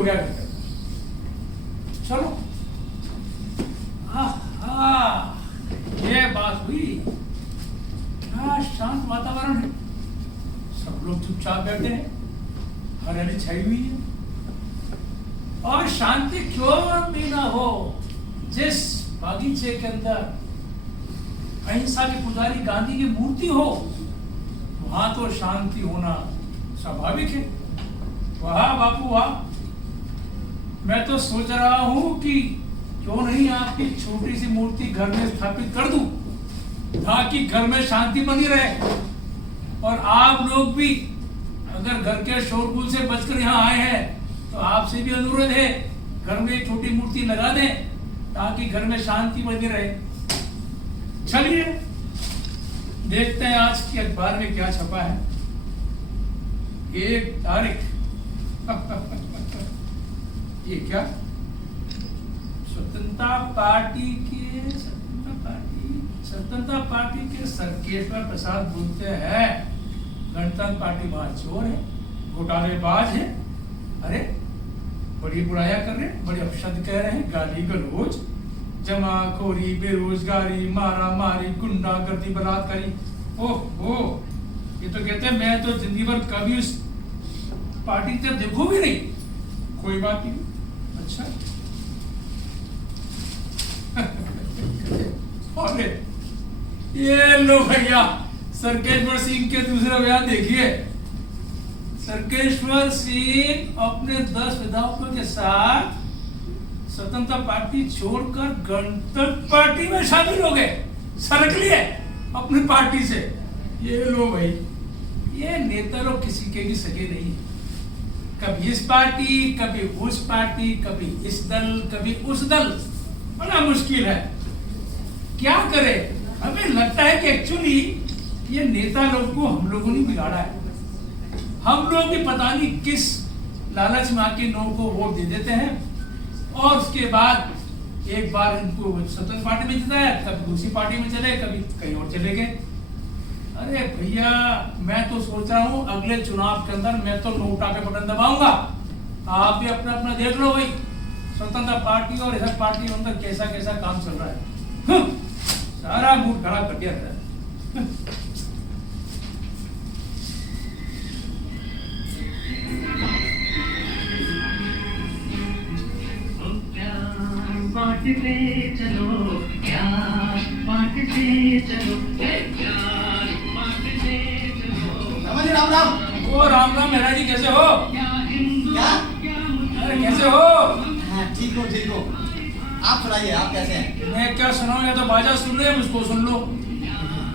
हो गया घर। चलो ये बात हुई। क्या शांत वातावरण है, सब लोग चुपचाप बैठे हैं, हरियाली छाई हुई है। और शांति क्यों भी ना हो, जिस बागीचे के अंदर अहिंसा के पुजारी गांधी की मूर्ति हो, वहां तो शांति होना स्वाभाविक है। वाह बापू वाह, मैं तो सोच रहा हूं कि क्यों नहीं आपकी छोटी सी मूर्ति घर में स्थापित कर दूं, ताकि घर में शांति बनी रहे। और आप लोग भी अगर घर के शोरगुल से बचकर यहाँ आए हैं तो आपसे भी अनुरोध है, घर में एक छोटी मूर्ति लगा दें ताकि घर में शांति बनी रहे। चलिए देखते हैं आज के अखबार में क्या छपा है। 1 तारीख ये क्या, स्वतंत्रता पार्टी के सर्केश्वर प्रसाद बोलते हैं गणतंत्र पार्टी महाचोर है, घोटालेबाज है। अरे बड़ी बुराया कर रहे हैं, बड़े अपशब्द कह रहे हैं, गाली गलौज, जमाखोरी, बेरोजगारी, मारा मारी, गुंडागर्दी, बलात्कारी। ओह ये तो कहते हैं मैं तो जिंदगी भर कभी उस पार्टी की तरफ देखो भी नहीं। कोई बात नहीं, अच्छा अरे ये लो भैया, सर्केश्वर सिंह के दूसरा बयान देखिए। सर्केश्वर सिंह अपने 10 विधायकों के साथ स्वतंत्रता पार्टी छोड़कर गणतंत्र पार्टी में शामिल हो गए, सरक लिए अपनी पार्टी से। ये लो भाई, ये नेता लोग किसी के भी सगे नहीं, कभी इस पार्टी, कभी उस पार्टी, कभी इस दल, कभी उस दल। बड़ा मुश्किल है, क्या करे। हमें लगता है कि एक्चुअली ये नेता लोग को हम लोगों ने बिगाड़ा है। हम लोग भी पता नहीं किस लालच में आके लोगों को वोट दे देते हैं और उसके बाद एक बार इनको स्वतंत्र पार्टी में जिताया, कभी दूसरी पार्टी में चले, कभी कहीं और चले गए। अरे भैया मैं तो सोच रहा हूँ अगले चुनाव के अंदर मैं तो नोटा पे बटन दबाऊंगा। आप भी अपना अपना देख लो भाई, स्वतंत्रता पार्टी और इधर पार्टी के अंदर कैसा कैसा काम चल रहा है। सारा मूड खराब कर दिया था। बांटते चलो प्यार, बांटते चलो प्यार, बांटते चलो। राम राम। ओ राम राम मेहरा जी, कैसे हो? क्या? अरे कैसे हो? हाँ ठीक हो ठीक हो। आप सुनाइए, आप कैसे हैं? मैं क्या सुनाऊं, या तो बाजा सुन रहे मुझको सुन लो।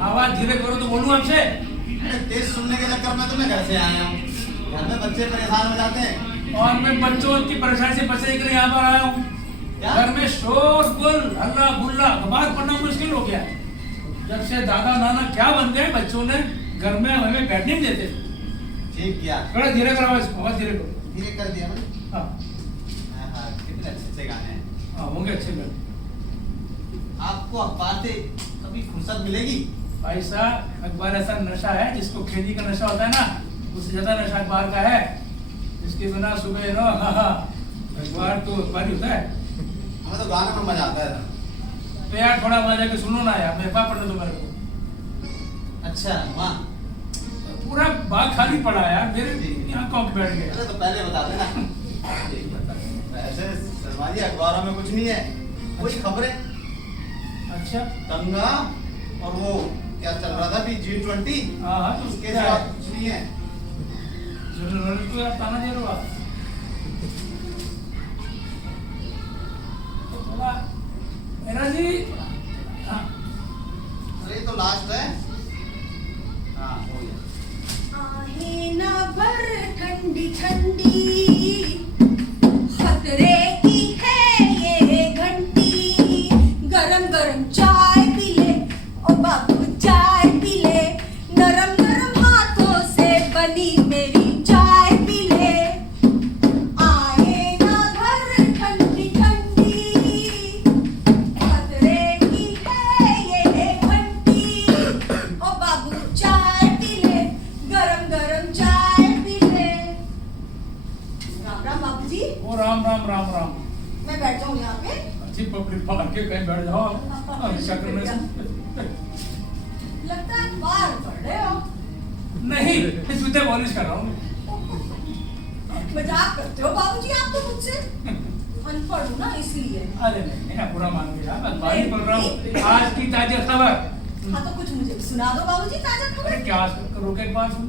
आवाज धीरे करो तो बोलूं आपसे। अरे तेज सुनने के चक्कर में तो मैं घर से आया हूँ, घर में बच्चे परेशान हो जाते हैं। और मैं बच्चों की परेशानी से बचने के लिए यहाँ पर आया हूँ। घर में शोर गुल हल्ला गुल्ला, अखबार पढ़ना मुश्किल हो गया। जब से दादा नाना क्या बन गए, बच्चों ने घर में हमें बैठने नहीं देते। ठीक किया। थोड़ा धीरे करो, आवाज धीरे करो। धीरे कर दिया मैंने। हाँ हाँ कितने अच्छे अच्छे गाने हैं। हाँ होंगे अच्छे गाने। आपको अखबार से कभी फुर्सत मिलेगी? भाई साहब अखबार ऐसा नशा है जिसको खेती का नशा होता है ना, उससे ज्यादा नशा अखबार का है। इसके बिना सुबह नो अखबार तो अखबार ही होता है। हमें तो गाने में मजा आता है। तो यार थोड़ा मजा के सुनो ना यार, मैं अखबार पढ़ने दो मेरे को। अच्छा वाह, पूरा बाग खाली पड़ा है यार, मेरे यहाँ कौन बैठ गए। अरे तो पहले बता देना। ऐसे शर्मा जी अखबारों में कुछ नहीं है, कुछ खबरें। अच्छा दंगा और वो क्या चल रहा था अभी G20, हाँ तो उसके साथ कुछ नहीं है। जर्नलिस्ट को यार ताना दे रहे हो आप। तो थोड़ा मेरा जी। हाँ अरे तो लास्ट है। हाँ हो गया। आहे ना भर ठंडी ठंडी, खतरे की है ये घंटी। गरम गरम चाय पी ले ओ बाबू, चाय पी ले। नरम नरम हाथों से बनी मेरी चाय पी ले। आए ना घर ठंडी ठंडी, खतरे की है ये घंटी। ओ बाबू चाय पी ले, गरम गरम चाय पी ले। आके कहीं बैठ जाओ अब क्या करना है? लगता है बाहर पढ़ रहे हो। नहीं, जूते पॉलिश कर रहा हूँ। मजाक करते हो बाबूजी आप तो मुझसे। अनपढ़ हूँ ना इसलिए। अरे नहीं, पूरा मान गया, मैं बात ही बोल रहा हूँ। आज की ताजा खबर। हाँ तो कुछ मुझे सुना दो बाबूजी ताजा खबर। अरे क्या करोगे एक बात सुन?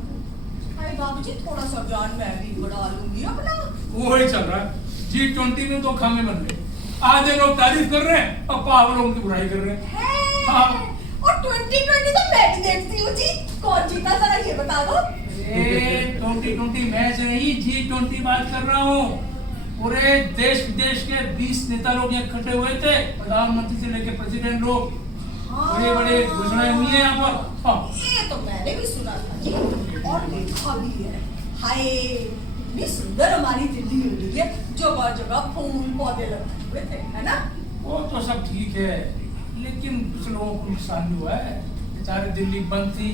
अरे बाबूजी थोड़ा सा ज्ञान मैं भी बढ़ा लूंगी अपना। वही चल रहा है। G20 में तो खामे बन गए। आधे लोग तारीफ कर रहे हैं और पागलों की बुराई कर रहे हैं। हाँ। और 2020 तो मैं भी देखती हूँ जी। कौन जीता जरा ये बता दो। 2020 मैच नहीं, G20 बात कर रहा हूँ। पूरे देश विदेश के 20 नेता लोग यहाँ इकट्ठे हुए थे, प्रधानमंत्री से लेकर प्रेसिडेंट लोग। बड़े बड़े घोषणाएं हुई है यहाँ पर। हाँ। ये तो मैंने भी सुना था जी और देखा भी है। हाय इतनी सुंदर हमारी दिल्ली हो गई है, जगह जगह फूल पौधे लगे हुए थे, है ना? वो तो सब ठीक है, लेकिन कुछ लोगों को नुकसान भी हुआ है। बेचारे दिल्ली बंद थी,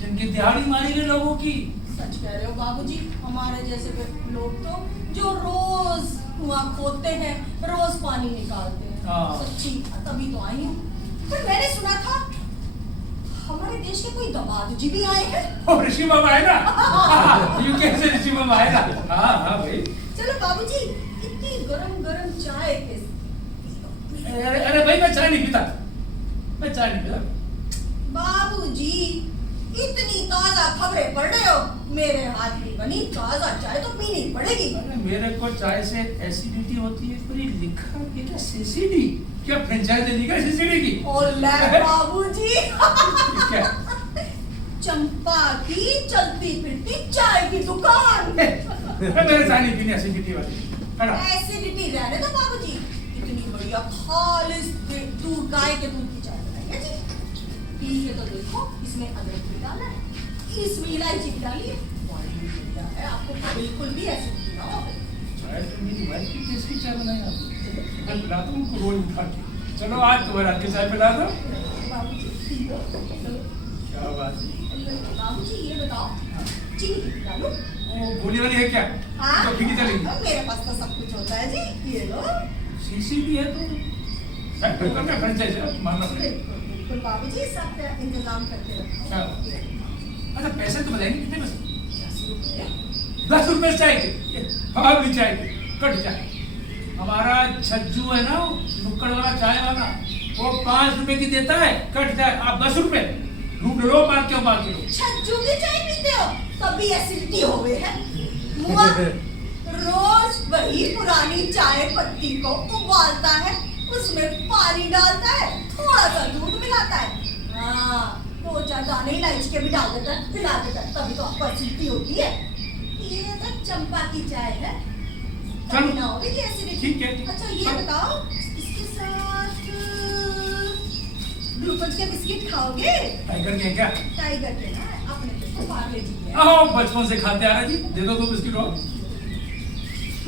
जिनकी दिहाड़ी मारी गई लोगों की। सच कह रहे हो बाबूजी, हमारे जैसे लोग तो जो रोज कुआं खोदते हैं, रोज पानी निकालते हैं। हाँ। सच्ची तभी तो आई हूँ। पर मैंने सुना था हमारे देश के कोई दामाद जी भी आए हैं। और ऋषि बाबा है ना? यूके से ऋषि बाबा है ना? हाँ हाँ भाई। चलो बाबूजी इतनी गरम गरम चाय कैसे? अरे भाई मैं चाय नहीं पीता, मैं चाय नहीं पीता। बाबूजी इतनी ताजा खबरें पढ़ रहे हो, मेरे हाथ की बनी ताजा चाय तो पीनी पड़ेगी। अरे मेरे को चाय से एसिडिटी होती है, पर ये लिखा है क्या सीसीडी? क्या फ्रेंचाइज देनी क्या सीसीडी की? और ले बाबूजी क्या? चंपा की चलती फिरती चाय की दुकान। मेरे चाय नहीं पीनी एसिडिटी वाली। एसिडिटी रहने दो बाबूजी, इतनी बढ़िया खालिस दूध गाय के दूध की चाय बनाई है जी। पी के तो देखो, इसमें अदरक भी डाला है, इसमें इलायची भी डाली है, बॉइलिंग भी किया है, आपको बिल्कुल भी एसिडिटी ना हो। चाय तो मेरी वाइफ की कैसी चाय बनाई आपने? मैं पिलाता हूँ उनको रोज उठा के। चलो आज तुम्हारे हाथ की चाय पिला दो। बाबूजी पी लो। क्या बात है? बाबूजी ये बताओ, चीनी कितनी डालूं? वो गोली वाली है क्या? हाँ? तो फीकी चलेगी। मेरे पास तो सब कुछ होता है जी, ये लो। सीसीडी है तो फ्रेंचाइज है, मानना पड़ेगा। बिल्कुल बाबूजी, सब इंतजाम करके रखो। क्या? अच्छा पैसे तो बताएंगे कितने पैसे? 10 रुपए। 10 रुपए चाय के, हवा भी चाय के, कट जाए। हमारा छज्जू है ना, नुक्कड़ वाला चाय वाला, वो 5 रुपए की देता है, कट जाए। आप 10 रुपए ढूंढ लो, मार क्यों मार के लो? छज्जू की चाय पीते हो तभी एसिडिटी हो गई है। मुआ रोज वही पुरानी चाय पत्ती को उबालता है, उसमें पानी डालता है, थोड़ा सा दूध मिलाता है, हाँ 2-4 दाने इलायची के भी डाल देता है, मिला देता है, तभी तो आपको एसिडिटी होती है। ये तो चंपा की चाय है, चलो। ना होगी कि एसिडिटी। ठीक है। अच्छा ये बताओ, इसके साथ ग्लूकोज के बिस्किट खाओगे? टाइगर के क्या? टाइगर के ना, अपने तो पार्ले जी के। आओ बचपन से खाते आ रहे जी, दे दो 2 बिस्किट और।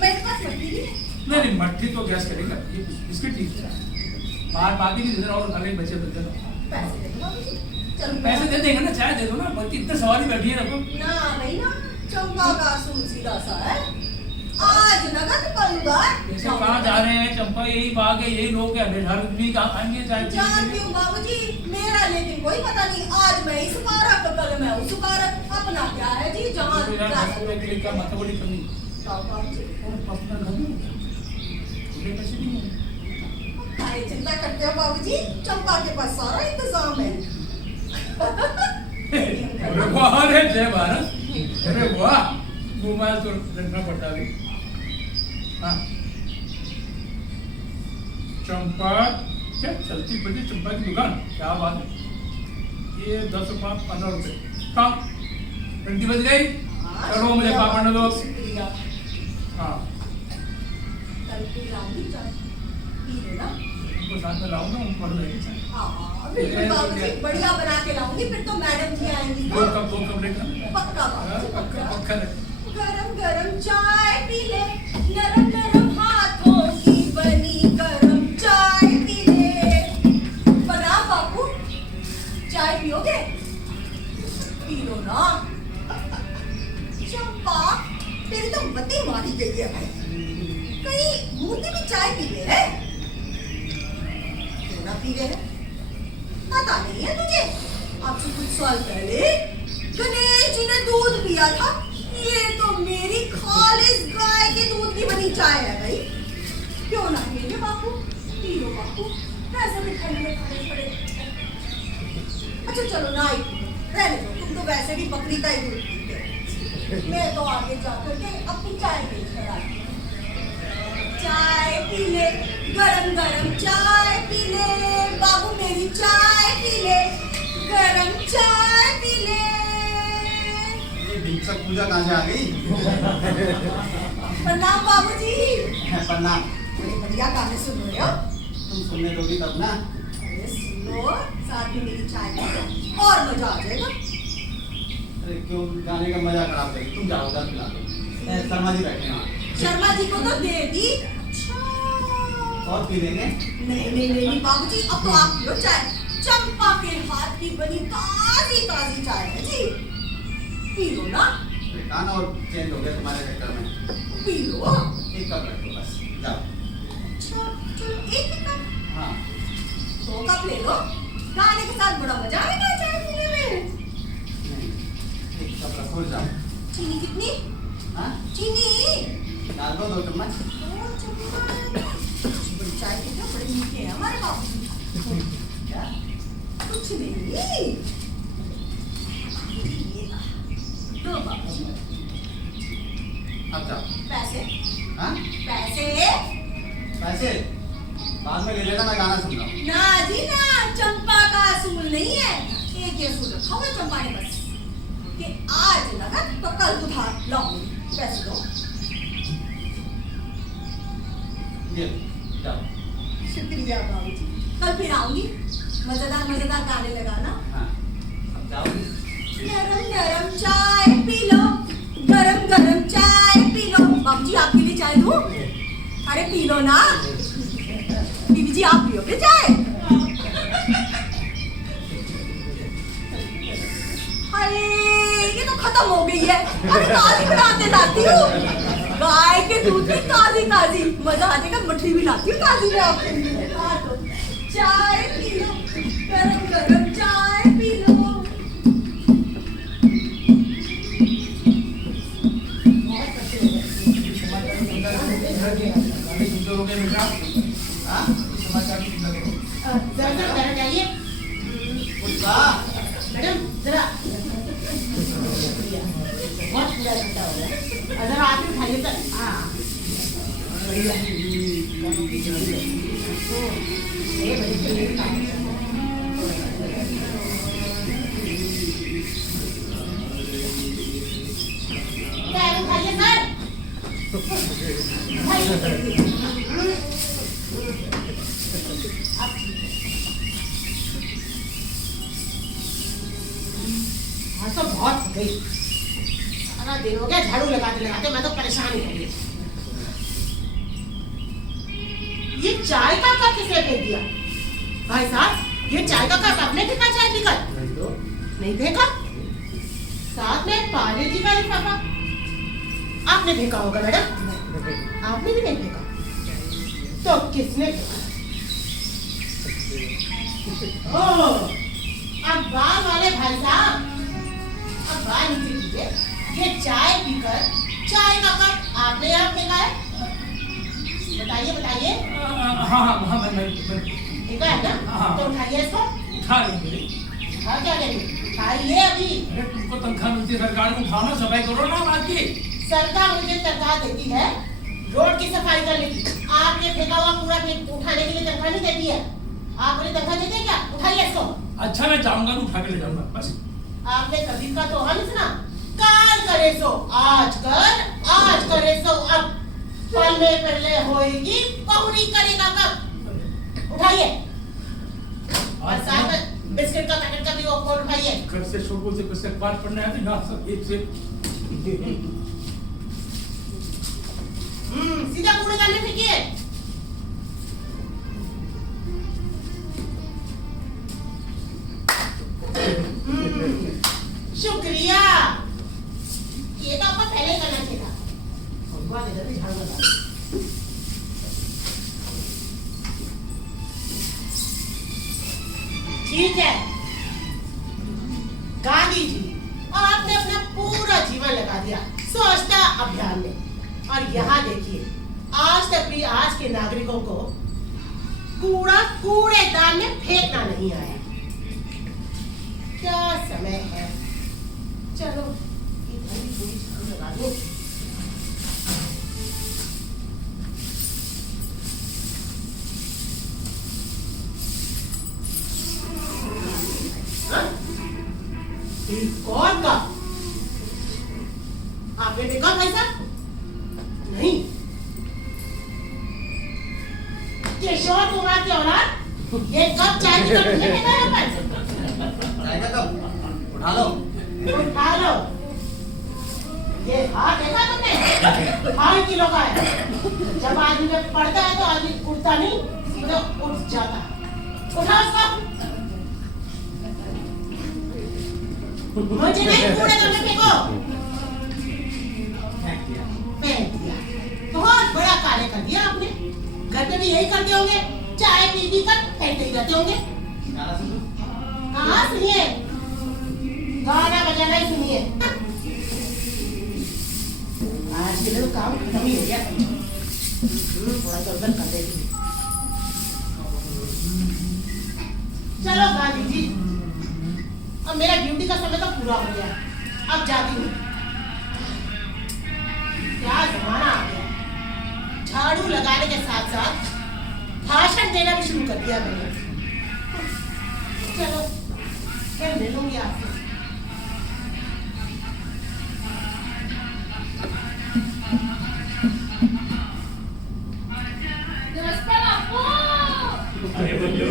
मेरे पास मट्टी भी है। नहीं मट्ठी तो गैस करेगा, ये बिस्किट ठीक है। बाकी नहीं दे रहा, और खाली बचे दे दो। पैसे दे दो बाबूजी। चलो पैसे दे देंगे ना, चाय दे दो ना, बाकी इतने सवारी बैठी है रखो। ना नहीं ना, चंपा का असूल सीधा सा है, आज नगद कल उधार। पैसे कहाँ जा रहे हैं? चंपा यही बाग है, यही लोग हैं, बेचारे भी कहाँ आएंगे चाय पीने के जानती लिए? हूँ बाबूजी, मेरा लेकिन कोई पता नहीं, आज मैं इस कारक कल मैं उस कारक, अपना क्या है जी जहाँ तो यार 10 रुपए के लिए क्या माथापच्ची करनी? जाओ बाबूजी। और अपना घर में मुझे पैसे नहीं है। अरे चिंता करते हो बाबूजी, चंपा के पास सारा इंतजाम है। अरे वाह रे जय भारत, अरे वाह, मोबाइल तो रखना पड़ता है। हाँ चंपा क्या चलती फिरती चंपा की दुकान, क्या बात है। ये 10 रुपये 15 रुपए कम, 20 बज गई। चलो मुझे पापड़ न दो। शुक्रिया। हाँ कल फिर लाऊंगी चाय, पी लेना। उनको साथ में लाऊंगा, उनको पढ़ लेंगे चाय। हाँ बिल्कुल बाबूजी, बढ़िया बना के लाऊंगी, फिर तो मैडम जी आएंगी तो 2 कप लेकर। पक्का बाबूजी, पक्का पक्का। पक्का। गरम गरम चाय पी ले, नरम नरम हाथों की बनी गरम चाय पी ले। प्रणाम बापू, चाय पियोगे? पी लो ना। चंपा तेरी तो मती मारी गई है भाई, कहीं मूर्ति भी चाय पी ले है। पी गए हैं? पता नहीं है तुझे? आपसे कुछ साल पहले गणेश जी ने दूध पिया था। ये तो मेरी खालिस गाय के दूध की बनी चाय है भाई। क्यों ना पिएंगे बापू? पी लो बापू, वैसे भी ठंड में खड़े खड़े। अच्छा चलो ना ही रहने दो, तुम तो वैसे भी बकरी का ही दूध पीते हो। मैं तो आगे जाकर के अपनी चाय बेच कर आती हूँ। चाय पी ले, गरम गरम चाय पी ले बाबू, मेरी चाय पी ले, गरम चाय पी ले। ये भिक्षक पूजा कहाँ से आ गई? प्रणाम बाबूजी। प्रणाम। बड़े बढ़िया गाने सुन रहे हो। तुम सुनने दोगी तब ना। अरे सुनो, साथ में मेरी चाय पी लो और मजा आ जाएगा। अरे क्यों गाने का मजा खराब करी? तुम जाओ उधर पिला दो। शर्मा जी बैठे हैं। शर्मा जी को तो दे दी। अच्छा और पी लेंगे? नहीं नहीं नहीं बाबूजी, अब तो आप पियो चाय। चंपा के हाथ की बनी ताजी ताजी चाय है जी, पी लो ना। गाना और चेंज हो गया तुम्हारे चक्कर में। P low. एक कप रखो बस, जाओ। अच्छा चलो एक ही कप, हाँ 2 कप ले लो। गाने के साथ बड़ा मजा आएगा चाय पीने में। नहीं, एक कप रखो, जाओ। चीनी कितनी? हाँ चीनी डाल दो 2 चम्मच। 2 चम्मच। बड़ी चाय पीते हो, बड़े मीठे हैं हमारे बाबू। क्या? कुछ नहीं। लो बाबू अब जाओ। पैसे। हाँ पैसे पैसे बाद में ले लेना, मैं गाना सुन रहा हूँ। ना जी ना, चंपा का असूल नहीं है। एक ही असूल रखा हुआ चंपा ने बस, कि आज नगद तो कल उधार लाऊंगी। पैसे दो। ये जाओ। शुक्रिया बाबूजी, कल फिर आऊंगी। मजेदार मजेदार गाने लगाना। हाँ अब जाओ। गरम गरम चाय पी लो, गरम गरम चाय पी लो। बाबूजी आपके लिए चाय दूं? अरे पी लो ना। बीबी जी आप पियोगे चाय? अरे ये तो खत्म हो गई है। अभी ताजी बनाते लाती हूँ, गाय के दूध की ताजी ताजी। मजा आ जाएगा, मठरी भी लाती हूँ ताजी में आपके लिए। हाँ तो चाय पी लो, गरम गरम चाय पी लो। हाँ समाचार सुन लगे। जरा जाइए कुछ कहा? मैडम, जरा बहुत पूरा घंटा हो गया। अगर आप ही उठाइए सर। हाँ बढ़िया। ये बढ़िया। पैर उठाइए सर। हाँ तो बहुत हो गई। सारा दिन हो गया झाड़ू लगाते लगाते, मैं तो परेशान हो गई। ये चाय का कप किसने फेंक दिया? भाई साहब, ये चाय का कप आपने फेंका चाय पीकर? नहीं फेंका। साथ में पानी जी का लिफाफा आपने फेंका होगा मैडम? आपने भी नहीं फेंका। तो किसने फेंका? ओह, अखबार वाले भाई साहब, अखबार नीचे कीजिए। ये चाय पीकर चाय का कप आपने यहाँ फेंका है? बताइए बताइए। हाँ फेंका है ना? हाँ। तो उठाइए इसको। उठा लेंगे। हाँ क्या करेंगे? उठाइए अभी। अरे तुमको तनख्वाह मिलती है सरकार को, उठाना सफाई करो ना बाकी। सरकार मुझे तनख्वाह देती है रोड की सफाई करने की। आपने फेंका हुआ पूरा उठाने के लिए तनख्वाह नहीं देती है। आप मुझे तनख्वाह देते हैं क्या? उठाइए इसको। अच्छा मैं जाऊंगा तो उठा के ले जाऊंगा बस। आपने कभी का तो हम सुना, काल करे सो आज कर, आज करे सो अब, पल्ले पल्ले होएगी पहुरी करेगा कब। उठाइए। और साथ में बिस्किट का पैकेट का भी वो खोल उठाइए। घर से शोको से कुछ पाठ पढ़ने आते ना सब एक से। सीधा कूड़ेदान में फेंकिए। शुक्रिया। ये तो आपको पहले ही करना चाहिए था। भगवान इधर भी झाड़ू लगा। गांधी जी और आपने अपना पूरा जीवन लगा दिया स्वच्छता अभियान में। और यहाँ देखिए, आज तक भी आज के नागरिकों को कूड़ा कूड़ेदान में फेंकना नहीं आया। क्या समय है, चलो इधर भी थोड़ी झाड़ू लगा दो। हाँ? कौन का? आपने देखा भाई साहब? नहीं। किशोर कुमार की औलाद, ये कब चाय की कप तुमने देखा है पर? चाय का कप उठा लो। उठा लो। ये हाथ देखा तुमने? 2.5 किलो का है। जब आदमी में पड़ता है तो आदमी उठता नहीं, सीधा उठ जाता है। उठाओ उसको। मुझे नहीं कूड़ेदान में फेंको। फेंक दिया। बहुत बड़ा कार्य कर दिया आपने। घर पे भी यही करते होंगे, चाय पी कर फेंकते ही रहते होंगे। हाँ सुनिए, गाना बजाना ही सुनिए। आज के लिए तो काम खत्म ही हो गया। थोड़ा तो उधर कर देती। चलो गांधी जी, अब मेरा ड्यूटी का समय तो पूरा हो गया, अब जाती हूँ। क्या जमाना आ गया, झाड़ू लगाने के साथ साथ भाषण देना भी शुरू कर दिया मैंने। चलो फिर मिलूंगी आपसे। नमस्ते बापू। अरे बल्लू,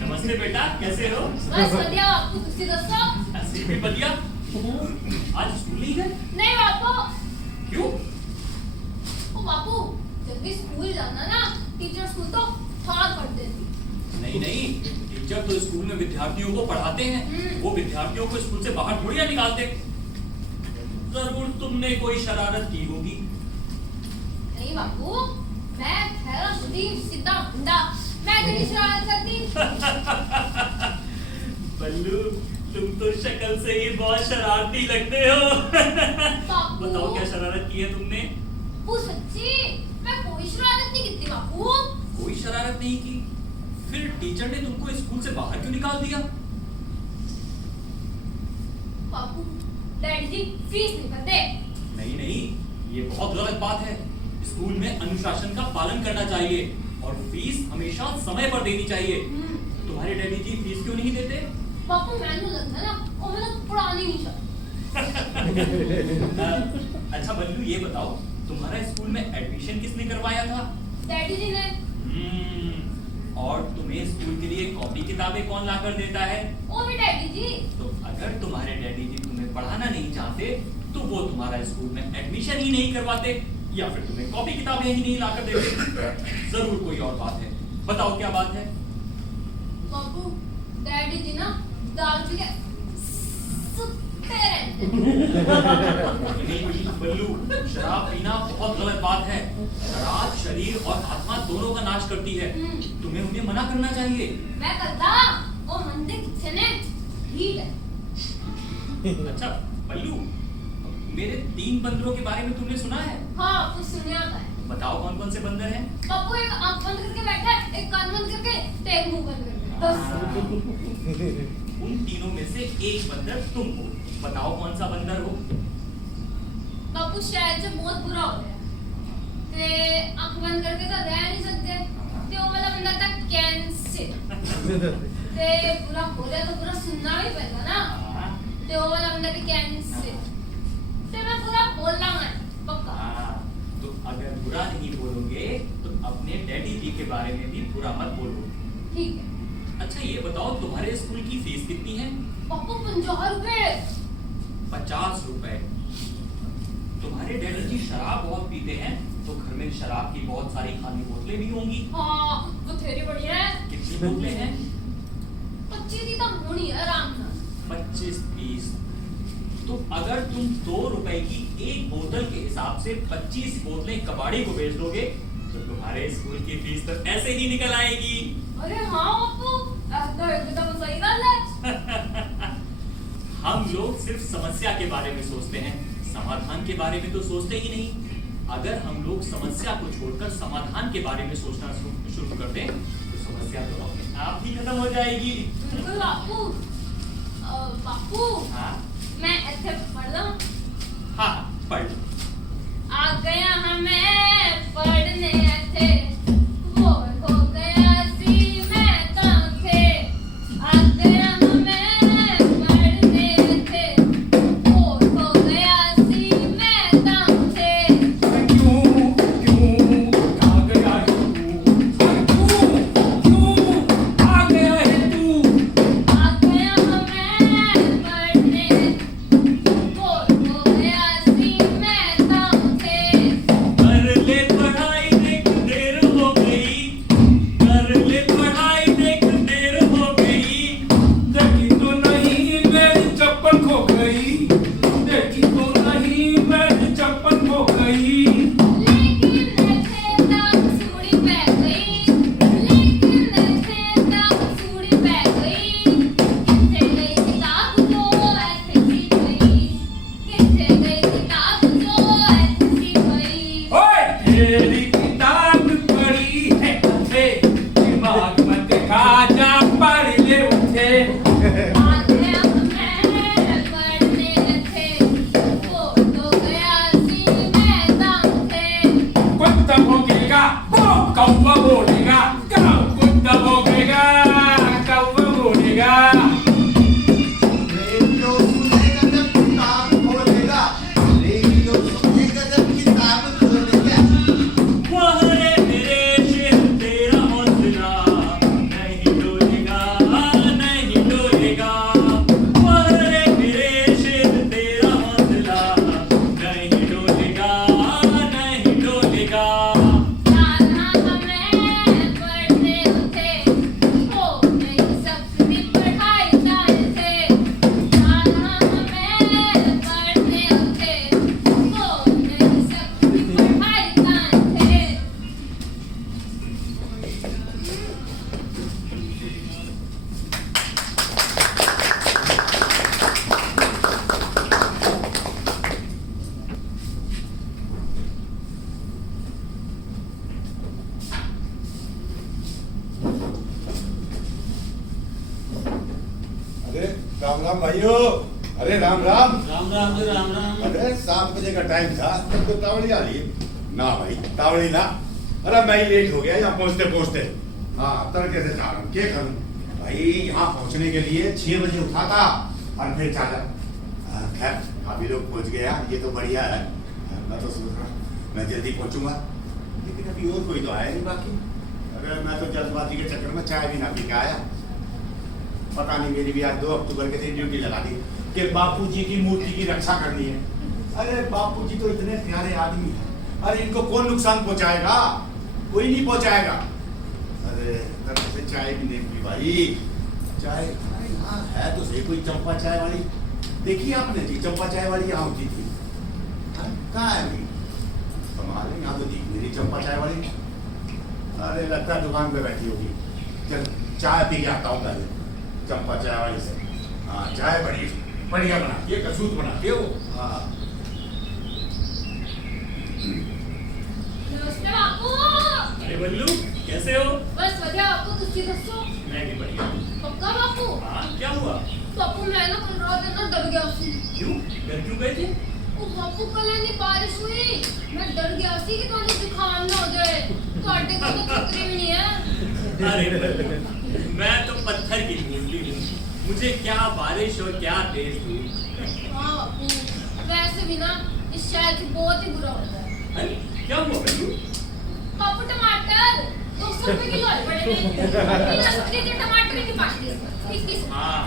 नमस्ते बेटा, कैसे हो? बस बढ़िया बापू, तुसी दसो? ऐसे भी बढ़िया। आज स्कूल नहीं गए? नहीं बापू। क्यों? ओ बापू, जब भी स्कूल जाना ना, टीचर स्कूल तो ठार कर देती। नहीं नहीं, टीचर तो स्कूल में विद्यार्थियों को पढ़ाते हैं, वो विद्यार्थियों को स्कूल से बाहर थोड़ी ना निकालते। जरूर तुमने कोई शरारत की होगी। नहीं बापू, मैं ठहरा सीधा बंदा, मैं कभी शरारत करती। बल्लू, तुम तो शक्ल से ही बहुत शरारती लगते हो। बताओ क्या शरारत की है तुमने? वो सच्ची, मैं कोई शरारत नहीं की थी बापू। कोई शरारत नहीं की? फिर टीचर ने तुमको स्कूल से बाहर क्यों निकाल दिया? बापू, डैडी जी फीस नहीं करते। नहीं नहीं, ये बहुत गलत बात है। स्कूल में अनुशासन का पालन करना चाहिए और फीस हमेशा समय पर देनी चाहिए। तुम्हारे डैडी जी फीस क्यों नहीं देते? बापू मैंने लगता है ना, और मैंने पुरानी नहीं चाहिए। अच्छा बल्लू, ये बताओ, तुम्हारा स्कूल में एडमिशन किसने करवाया था? डैडी जी ने। और तुम्हें स्कूल के लिए कॉपी किताबें कौन लाकर देता है? वो भी डैडी जी। तो अगर तुम्हारे डैडी जी तुम्हें पढ़ाना नहीं चाहते तो वो तुम्हारा स्कूल में एडमिशन ही नहीं करवाते, या फिर तुम्हें कॉपी किताबें ही नहीं लाकर देते। जरूर कोई और बात है, बताओ क्या बात है? बापू, डैडी जी ना दारू पी के सुते रहते। बल्लू, शराब पीना बहुत गलत बात है। शराब शरीर और आत्मा दोनों का नाश करती है। तुम्हें उन्हें मना करना चाहिए। मैं करता, वो मंदिर किथे ने ठीक है। अच्छा बल्लू, मेरे 3 बंदरों के बारे में तुमने सुना है? हाँ, कुछ सुनिया था। बताओ कौन कौन से बंदर हैं? बापू एक आंख बंद करके बैठा है, एक कान बंद करके, तो एक मुंह बंद करके। बस। उन तीनों में से एक बंदर तुम हो। बताओ कौन सा बंदर हो? बापू शायद से बहुत बुरा हो गया। ते आंख बंद करके तो रह नहीं सकते। ते वो वाला बंदा था कैंसर। ते पूरा बोले तो पूरा सुनना भी पड़ेगा ना। ते वो वाला बंदा भी कैंसर। ते मैं पूरा बोलना है पक्का। तो अगर बुरा नहीं बोलोगे तो अपने डैडी जी के बारे में भी बुरा मत बोलो। ठीक है। अच्छा ये बताओ, तुम्हारे स्कूल की फीस कितनी है? बापू 50 रुपए। 50 रुपए। तुम्हारे डैडी जी शराब बहुत पीते हैं, तो घर में शराब की बहुत सारी खाली बोतलें भी होंगी। हाँ, वो थेरी बढ़िया है। कितनी बोतलें हैं? 25 ही तो होनी है आराम से। 25-30। तो अगर तुम 2 रुपए की एक बोतल के हिसाब से 25 बोतलें कबाड़ी को बेच दोगे तो तुम्हारे स्कूल की फीस तो ऐसे ही निकल आएगी। अरे हाँ बापू, एकदम सही बात है। हम लोग सिर्फ समस्या के बारे में सोचते हैं, समाधान के बारे में तो सोचते ही नहीं। अगर हम लोग समस्या को छोड़कर समाधान के बारे में सोचना शुरू कर दें तो समस्या तो अपने आप ही खत्म हो जाएगी। बिल्कुल बापू। बापू हाँ मैं ऐसे पढ़ लूं? हाँ पढ़ लो। आ गया हमें पढ़ने ऐसे वो हो गया सी मैं तब से। आ गया हमें पढ़ने ऐसे वो हो गया सी मैं तब से। क्यों आ गया है तू? क्यों आ गया है तू? आ गया हमें पढ़ने वो हो गया सी मैं तब से। कर ले पढ़ाई देख देर हो गई, कर ले पढ़ाई देख देर हो गई। देखी तो नहीं मेरी चप्पल खो गई, देखी तो नहीं मेरी चप्पल खो गई। लेकिन ऐसे तब सूड़ी पै गई, लेकिन ऐसे तब सूड़ी पै गई। किससे गई किताब जो ऐसे सी गई, किससे गई किताब जो ऐसे सी गई। ओए तेरी किताब पड़ी है उठे, दिमाग मत खा जा पढ़ ले उठे। आ गया हमें पढ़ने ऐसे वो हो गया सी मैं तब से। कुत्ता भौंकेगा वो कौवा बोलेगा, कुत्ता भौंकेगा कौवा बोलेगा। रेडियो सुनेगा जब किताब खोलेगा, रेडियो सुनेगा जब किताब खोलेगा। वह रे मेरे शेर तेरा हौसला नहीं डोलेगा, नहीं डोलेगा। वह रे मेरे शेर तेरा हौसला नहीं डोलेगा, नहीं डोलेगा। जाना हमें पढ़ने उठे हो नहीं सकती पढ़ाई जाने से। जाना हमें पढ़ने उठे हो नहीं सकती पढ़ाई जाने से। अरे राम राम भाइयों, अरे राम राम। राम राम जी राम राम। अरे 7 बजे का टाइम था, तब तो तावड़ी आ रही है ना भाई, तावड़ी ना। अरे मैं ही लेट हो गया यहाँ पहुँचते पहुँचते। हाँ तड़के से जा रहा हूँ, क्या करूँ भाई। यहाँ पहुँचने के लिए 6 बजे उठा था और फिर चाचा। खैर काफी लोग पहुँच गया, ये तो बढ़िया है। मैं तो सोच रहा मैं जल्दी पहुँचूंगा, लेकिन अभी और कोई तो आया नहीं बाकी। अरे मैं तो जल्दबाजी के चक्कर में चाय भी ना पी के आया। पता नहीं मेरी भी आज 2 अक्टूबर के दिन ड्यूटी लगा दी कि बापूजी की मूर्ति की रक्षा करनी है। अरे बापूजी तो इतने प्यारे आदमी हैं, अरे इनको कौन नुकसान पहुंचाएगा? कोई नहीं पहुंचाएगा। अरे तरह से चाय भी नहीं पी भाई। चाय अरे हाँ है तो सही कोई चंपा चाय वाली, देखी आपने जी चंपा चाय वाली यहाँ होती थी। कहाँ है अभी? कमाल है, यहाँ तो दिख मेरी चंपा चाय वाली। अरे लगता है दुकान पे बैठी होगी। चल चाय पी के आता हूँ पहले चंपा चाय वाली से। हाँ चाय बड़ी बढ़िया बनाती है, कसूत बनाती है वो। हाँ नमस्ते बापू। अरे बल्लू कैसे हो? बस बढ़िया बापू, तुझी दसो। मैं भी बढ़िया हूँ। पक्का बापू? हाँ क्या हुआ? बापू मैं ना कल रात इतना डर गया सी। क्यों? घर क्यों गए थे? ओ बापू कल नहीं बारिश हुई, मैं डर गया सी कि तुम्हें जुकाम ना हो जाए। ਤੁਹਾਡੇ ਕੋਲ तो छतरी भी नहीं है। अरे बल्लू, मैं तो पत्थर की मूर्ति हूँ, मुझे क्या बारिश और क्या तेज धूप। हाँ बापू, वैसे भी ना इस शहर से बहुत ही बुरा होता है। अरे क्या हुआ बल्लू? बापू टमाटर 200 रुपए किलो है बड़े में। लस्सी के टमाटर की पार्टी 30 हाँ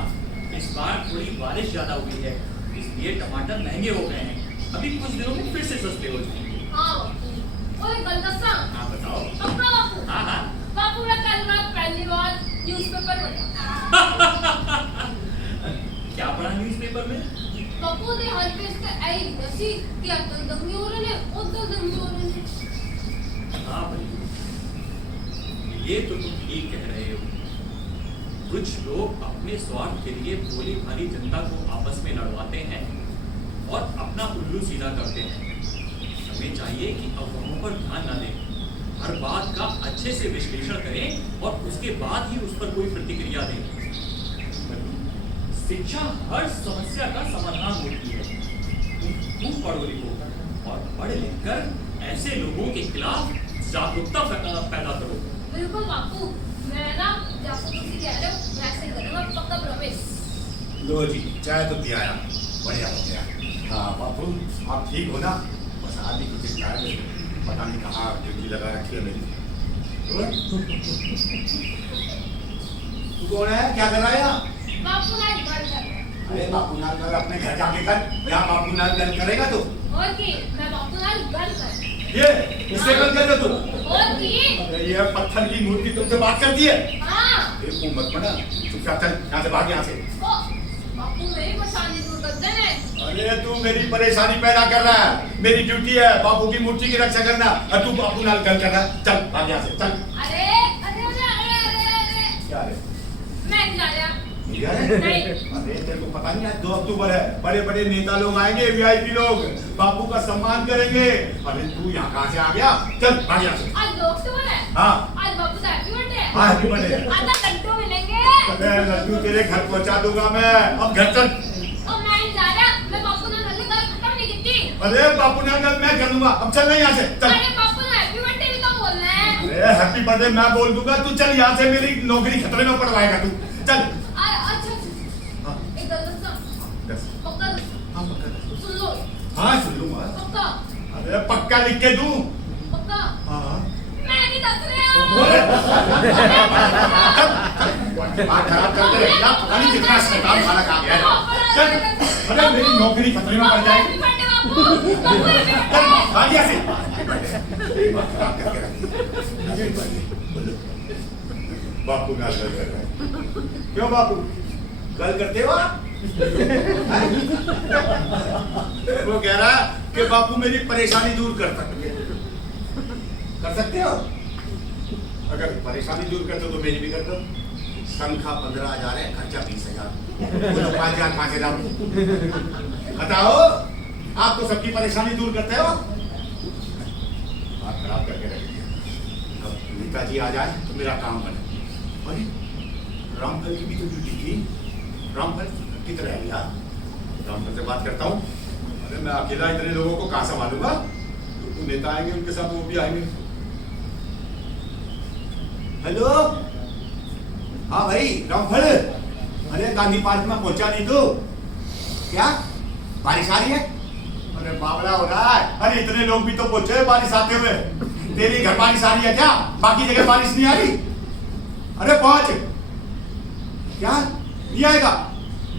इस बार थोड़ी बारिश ज्यादा हुई है, इसलिए टमाटर महंगे हो गए हैं। अभी कुछ दिनों में फिर से सस्ते हो जाएंगे। हाँ बापू, और एक गल दसा। हाँ बताओ। पक्का बापू? हाँ हाँ। बापू ने कल रात पहली बार न्यूज़पेपर पढ़ा। क्या पढ़ा न्यूज़पेपर में? बापू ने हर पेज पे आई दसी कि अतल दंगे हो रहे हैं, उधर दंगे हो रहे हैं। हाँ बल्लू, ये तो तुम ठीक कह रहे हो। कुछ लोग अपने स्वार्थ के लिए भोली भाली जनता को आपस में लड़वाते हैं और अपना उल्लू सीधा करते हैं। हमें चाहिए कि अफवाहों पर ध्यान न दें, हर बात का अच्छे से विश्लेषण करें और उसके बाद ही उस पर कोई प्रतिक्रिया दें। शिक्षा हर समस्या का समाधान होती है। तुम पढ़ो लिखो और पढ़ लिख कर ऐसे लोगों के खिलाफ जागरूकता पैदा करो। बिल्कुल बापू, मैं ना जैसे तुम कह रहे हो वैसे करूँगा, पक्का प्रॉमिस। लो जी, चाय तो पिया आया, बढ़िया हो गया। हाँ बापू, आप ठीक हो ना? बस आदमी कुछ चाय पता नहीं कहाँ ड्यूटी लगा रखी है मेरी। तू कौन है? क्या कर रहा है यहाँ? बापू ना घर कर रहा है। अरे बापू नाल कर, अपने घर जाके कर। यहाँ बापू नाल कर करेगा तू? और की मैं बापू ना घर कर। ये इससे गल कर रहे तू? और की अरे ये पत्थर की मूर्ति तुमसे बात करती है? हाँ। ये तू मत बना, चुपचाप चल यहाँ से, भाग यहाँ से। बापू मेरी परेशानी दूर कर देने। अरे तू मेरी परेशानी पैदा कर रहा है। मेरी ड्यूटी है बापू की मूर्ति की रक्षा करना, और तू बापू नाल गल कर रहा है। चल भाग यहाँ से, चल। अरे अरे अरे अरे अरे क्या रे? मैं जा रहा। नहीं। अरे तेरे को पता नहीं, आज 2 अक्टूबर है, बड़े बड़े नेता लोग आएंगे, वीआईपी लोग बापू का सम्मान करेंगे। अरे तू यहाँ कहाँ से आ गया? चल भाग यहाँ से। आज 2 अक्टूबर है। हाँ। आज बापू का हैप्पी बर्थडे है। हाँ हैप्पी बर्थडे। आज लड्डू मिलेंगे। अरे लड्डू तेरे घर पहुँचा दूंगा मैं, अब घर चल। और मैं नहीं जा रहा, मैं बापू ने गल खत्म नहीं की। अरे बापू ने गल मैं कर लूंगा, अब चल नहीं यहाँ से, चल। अरे बापू ने हैप्पी बर्थडे भी तो बोलना है। अरे हैप्पी बर्थडे मैं बोल दूंगा, तू चल यहाँ से, मेरी नौकरी खतरे में पड़वाएगा तू, चल। अच्छा एक गल सुन। पक्का सुन लो। हाँ सुन लूंगा। पक्का। अरे पक्का लिख के दूं? पक्का। हाँ। मैं नहीं दस रहा हूँ। बात खराब करते रहे ना, पता नहीं कितना शैतान खाना खा गया है। चल, अरे मेरी नौकरी खतरे में पड़ जाएगी। चल, भाग यहाँ से। बात खराब करके रखी। बापू गाल कर रहे हैं। क्यों बापू? गल करते हो आप? वो कह रहा कि बापू मेरी परेशानी दूर कर सकते हो? अगर परेशानी दूर करते हो तो मेरी भी कर दो। तनख्वाह 15,000 है, खर्चा 20,000। बोलो 5,000 कहाँ से लाऊं? बताओ, आप तो सबकी परेशानी दूर करते हो। बात खराब करके रख दिया। अब नेताजी आ जाए तो मेरा काम बने। अरे रामफल की भी तो ड्यूटी थी। रामफल किधर है यार? रामफल से बात करता हूँ। अरे मैं अकेला इतने लोगों को कहाँ संभालूंगा? तो नेता आएंगे, उनके साथ वो भी आएंगे। हेलो, हाँ भाई रामफल, अरे गांधी पार्क में पहुंचा नहीं तू? क्या बारिश आ रही है? अरे बावला हो रहा है। अरे इतने लोग भी तो पहुंचे बारिश आते हुए। तेरी घर बारिश आ रही है क्या? बाकी जगह बारिश नहीं आ रही? अरे पहुंच। क्या नहीं आएगा?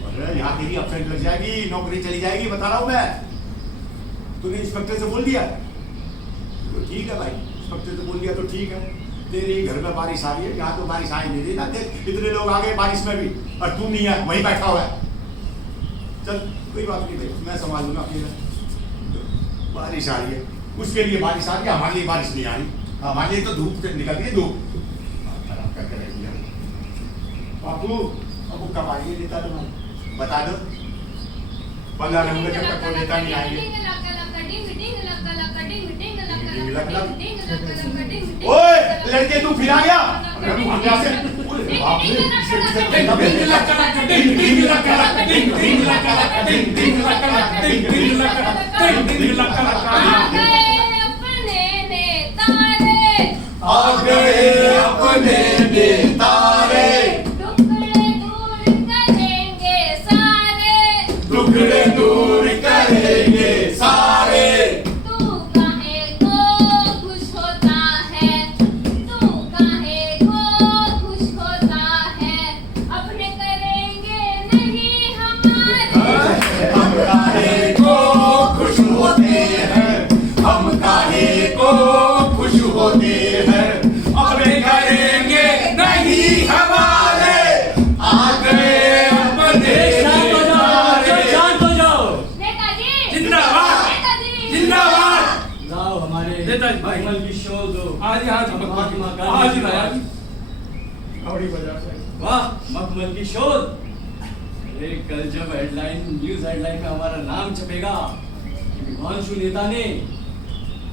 अरे यहाँ तेरी अपसेंट लग जाएगी, नौकरी चली जाएगी, बता रहा हूँ मैं। तूने इंस्पेक्टर से बोल दिया? तो ठीक है भाई, इंस्पेक्टर से बोल दिया तो ठीक है। तेरे घर में बारिश आ रही है, यहाँ तो बारिश आ ही नहीं रही ना। देख इतने लोग आ गए बारिश में भी, और तू नहीं है, वहीं बैठा हुआ है। चल कोई बात नहीं भाई, मैं संभाल लूंगा अकेला। बारिश आ रही है, उसके लिए बारिश आ रही है, हमारे लिए बारिश नहीं आ रही। हमारे लिए तो धूप निकल रही है, धूप। बापू अब कब आएंगे नेता? तुम्हारे बता दो। 15 नवंबर जब तक वो नेता नहीं आएंगे। ओए लड़के तू फिर आ गया? आ गए अपने नेता रे, टुकड़े दूर करेंगे सारे। तू काहे को खुश होता है? तू काहे को खुश होता है? अपने करेंगे नहीं हमारे। हम काहे को खुश होते हैं, हम काहे को खुश होते हैं, अपने करेंगे नहीं हमारे। आ गए अपने नेताजी भाई की शो दो। आज महात्मा गांधी। आज वाह मखमल की शोध। अरे कल जब न्यूज हेडलाइन में हमारा नाम छपेगा कि विद्वांसु नेता ने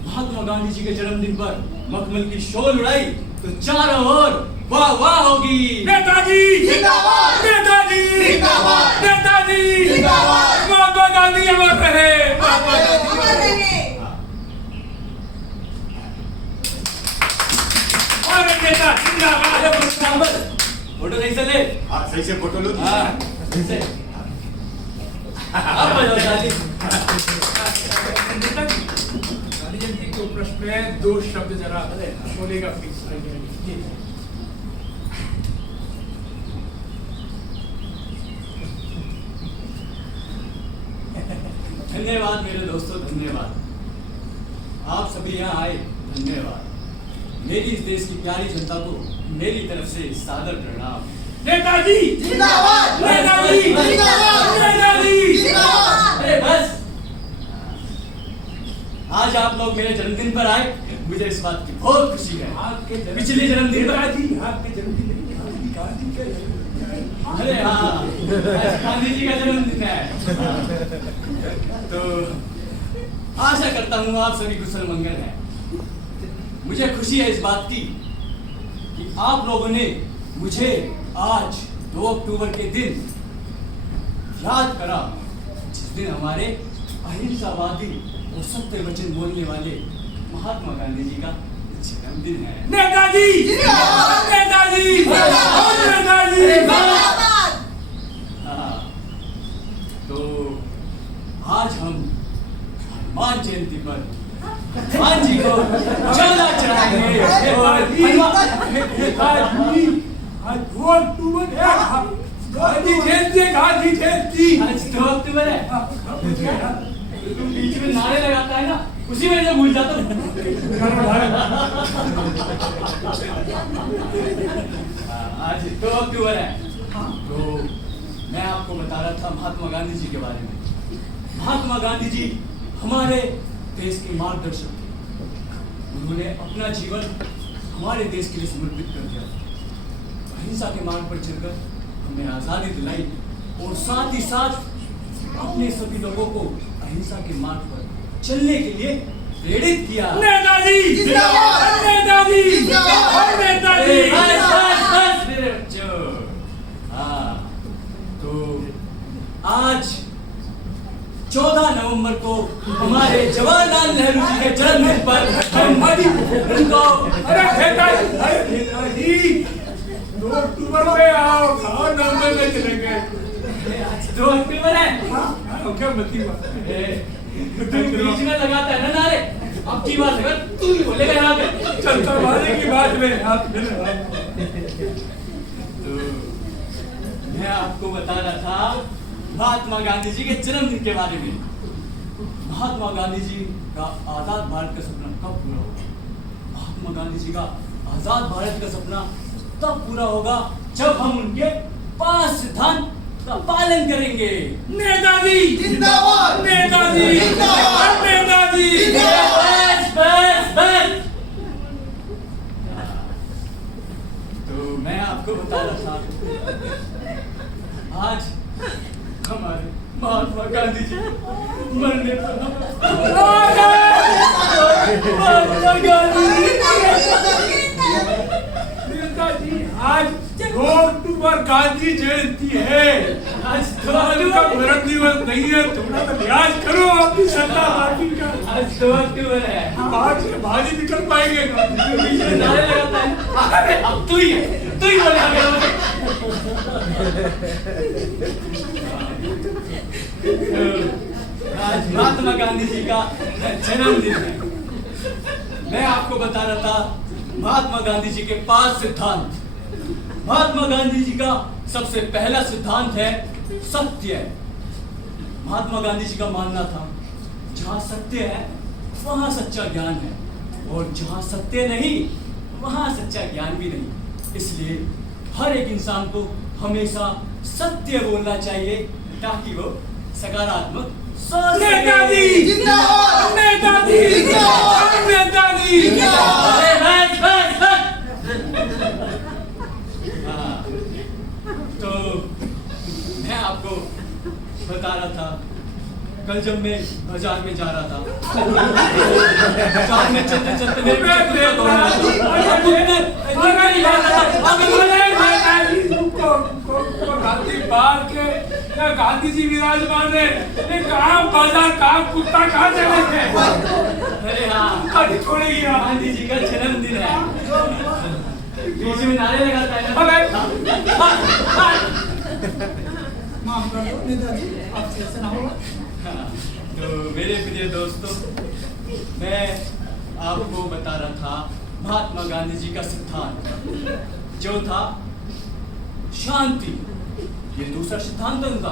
महात्मा गांधी जी के जन्मदिन पर मखमल की शोध उड़ाई, तो चारों ओर वाह वाह होगी। नेताजी जिंदाबाद! नेताजी जिंदाबाद! नेताजी जिंदाबाद! महात्मा गांधी अमर रहे। अमर रहे। और नेता जिंदाबाद। फोटो सही से ले। हाँ सही से फोटो लो। हाँ, सही से। अब बजाओ ताली। गांधी जयंती के उपलक्ष्य में 2 शब्द जरा बोलेगा प्लीज। धन्यवाद मेरे दोस्तों, धन्यवाद। आप सभी यहाँ आए, धन्यवाद। मेरी इस देश की प्यारी जनता को मेरी तरफ से सादर प्रणाम। नेताजी जिंदाबाद! नेताजी जिंदाबाद! नेताजी जिंदाबाद! अरे बस, आज आप लोग मेरे जन्मदिन पर आए, मुझे इस बात की बहुत खुशी है। पिछले जन्मदिन पर नेताजी आपके जन्मदिन नहीं, गांधी का जन्मदिन है। अरे हाँ, आज गांधी जी का जन्मदिन है। तो आशा करता हूँ आप सभी कुशल मंगल हैं। मुझे खुशी है इस बात की कि आप लोगों ने मुझे आज 2 अक्टूबर के दिन याद करा, जिस दिन हमारे अहिंसावादी और सत्य वचन बोलने वाले महात्मा गांधी जी का जन्मदिन है। नेताजी जिंदाबाद! नेताजी जिंदाबाद! नेताजी जिंदाबाद। हाँ, तो आज हम हनुमान जयंती पर हनुमान जी को चौदह चढ़ाएंगे और नेताजी आज 2 अक्टूबर है। गांधी जयंती है, गांधी जयंती। आज 2 अक्टूबर है। तुम बीच में नारे लगाता है ना, उसी में भूल जाता हूँ। आज 2 अक्टूबर है, तो मैं आपको बता रहा था महात्मा गांधी जी के बारे में। महात्मा गांधी जी हमारे देश के मार्गदर्शक थे। उन्होंने अपना जीवन हमारे देश के लिए समर्पित कर दिया। अहिंसा के मार्ग पर चलकर हमें आजादी दिलाई और साथ ही साथ अपने सभी लोगों को अहिंसा के मार्ग पर चलने के लिए प्रेरित किया। नेताजी जिंदाबाद! नेताजी जिंदाबाद! नेताजी। बस बस बस मेरे बच्चों। हाँ, तो आज 14 नवंबर को हमारे जवाहरलाल नेहरू जी के जन्मदिन पर हम उनको अरे नेताजी 2 अक्टूबर में आओ, 2 नवंबर में चलेंगे। आज 2 अक्टूबर है। क्या मती बात। तू बीच में लगाता है ना नारे, अब की बात है तू ही बोलेगा यहाँ पे। चलता वाले की बात में आप तो मैं आपको बता रहा था महात्मा गांधी जी के जन्मदिन के बारे में। महात्मा गांधी जी का आजाद भारत का सपना कब पूरा होगा? महात्मा गांधी जी का आजाद भारत का सपना तब पूरा होगा जब हम उनके 5 सिद्धांत का पालन करेंगे। नेताजी जिंदाबाद! नेताजी जिंदाबाद! नेताजी बस बस बस। तो मैं आपको बता रहा था आज हमारे महात्मा गांधी जी मरने पर महात्मा गांधी नेताजी आज 2 अक्टूबर गांधी जयंती है। आज गांधी का मरण दिवस नहीं है, थोड़ा तो लिहाज करो अपनी सत्ता पार्टी का। आज 2 अक्टूबर है। आज से बाजी निकल पाएंगे। बीच में नारे लगाता है। अरे अब तू ही बोले आज महात्मा गांधी जी का जन्मदिन है। मैं आपको बता रहा था महात्मा गांधी जी के 5 सिद्धांत। महात्मा गांधी जी का सबसे पहला सिद्धांत है सत्य। महात्मा गांधी जी का मानना था जहां सत्य है वहां सच्चा ज्ञान है, और जहां सत्य नहीं वहां सच्चा ज्ञान भी नहीं। इसलिए हर एक इंसान को हमेशा सत्य बोलना चाहिए ताकि वो सकारात्मक सोच सके। नेताजी जिंदाबाद! नेताजी जिंदाबाद! नेताजी जिंदाबाद! अरे बस बस बस। हाँ, बता रहा था, कल जब मैं बाजार में जा रहा था, बाजार में चलते चलते मेरे पीछे कुत्ता दौड़ रहा था। गांधी जी विराजमान है, ये कहाँ बाजार, कहाँ कुत्ता, कहाँ चले गए? अरे हाँ, गाड़ी छोड़ेगी यहाँ। गांधी जी का जन्मदिन है, बीच में नारे लगाता है ना। माफ कर दो नेताजी, आपसे ऐसा ना होगा। हाँ, तो मेरे प्रिय दोस्तों, मैं आपको बता रहा था महात्मा गांधी जी का सिद्धांत जो था शांति। ये दूसरा सिद्धांत है उनका।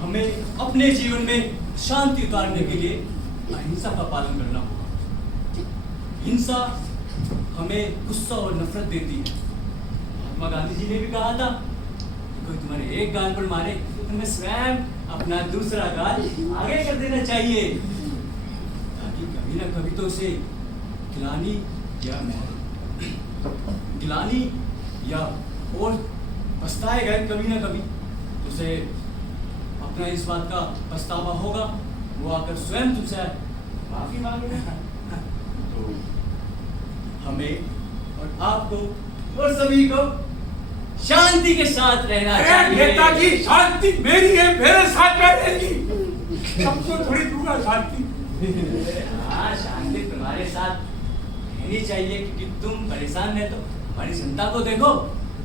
हमें अपने जीवन में शांति उतारने के लिए अहिंसा का पालन करना होगा। हिंसा हमें गुस्सा और नफरत देती है। महात्मा गांधी जी ने भी कहा था कि कोई तुम्हारे एक गाल पर मारे तो तुम्हें स्वयं अपना दूसरा गाल आगे कर देना चाहिए, ताकि कभी ना कभी तो उसे गिलानी या और पछताएगा कभी ना कभी, तो उसे अपना इस बात का पछतावा होगा, वो आकर स्वयं तुमसे माफी मांगेगा। तो हमें और आपको और सभी को शांति के साथ रहना चाहिए। नेताजी, शांति मेरी है, मेरे साथ रहेगी, सबको थोड़ी दूंगा शांति। हाँ, शांति तुम्हारे साथ रहनी चाहिए, क्योंकि तुम परेशान है तो हमारी जनता को देखो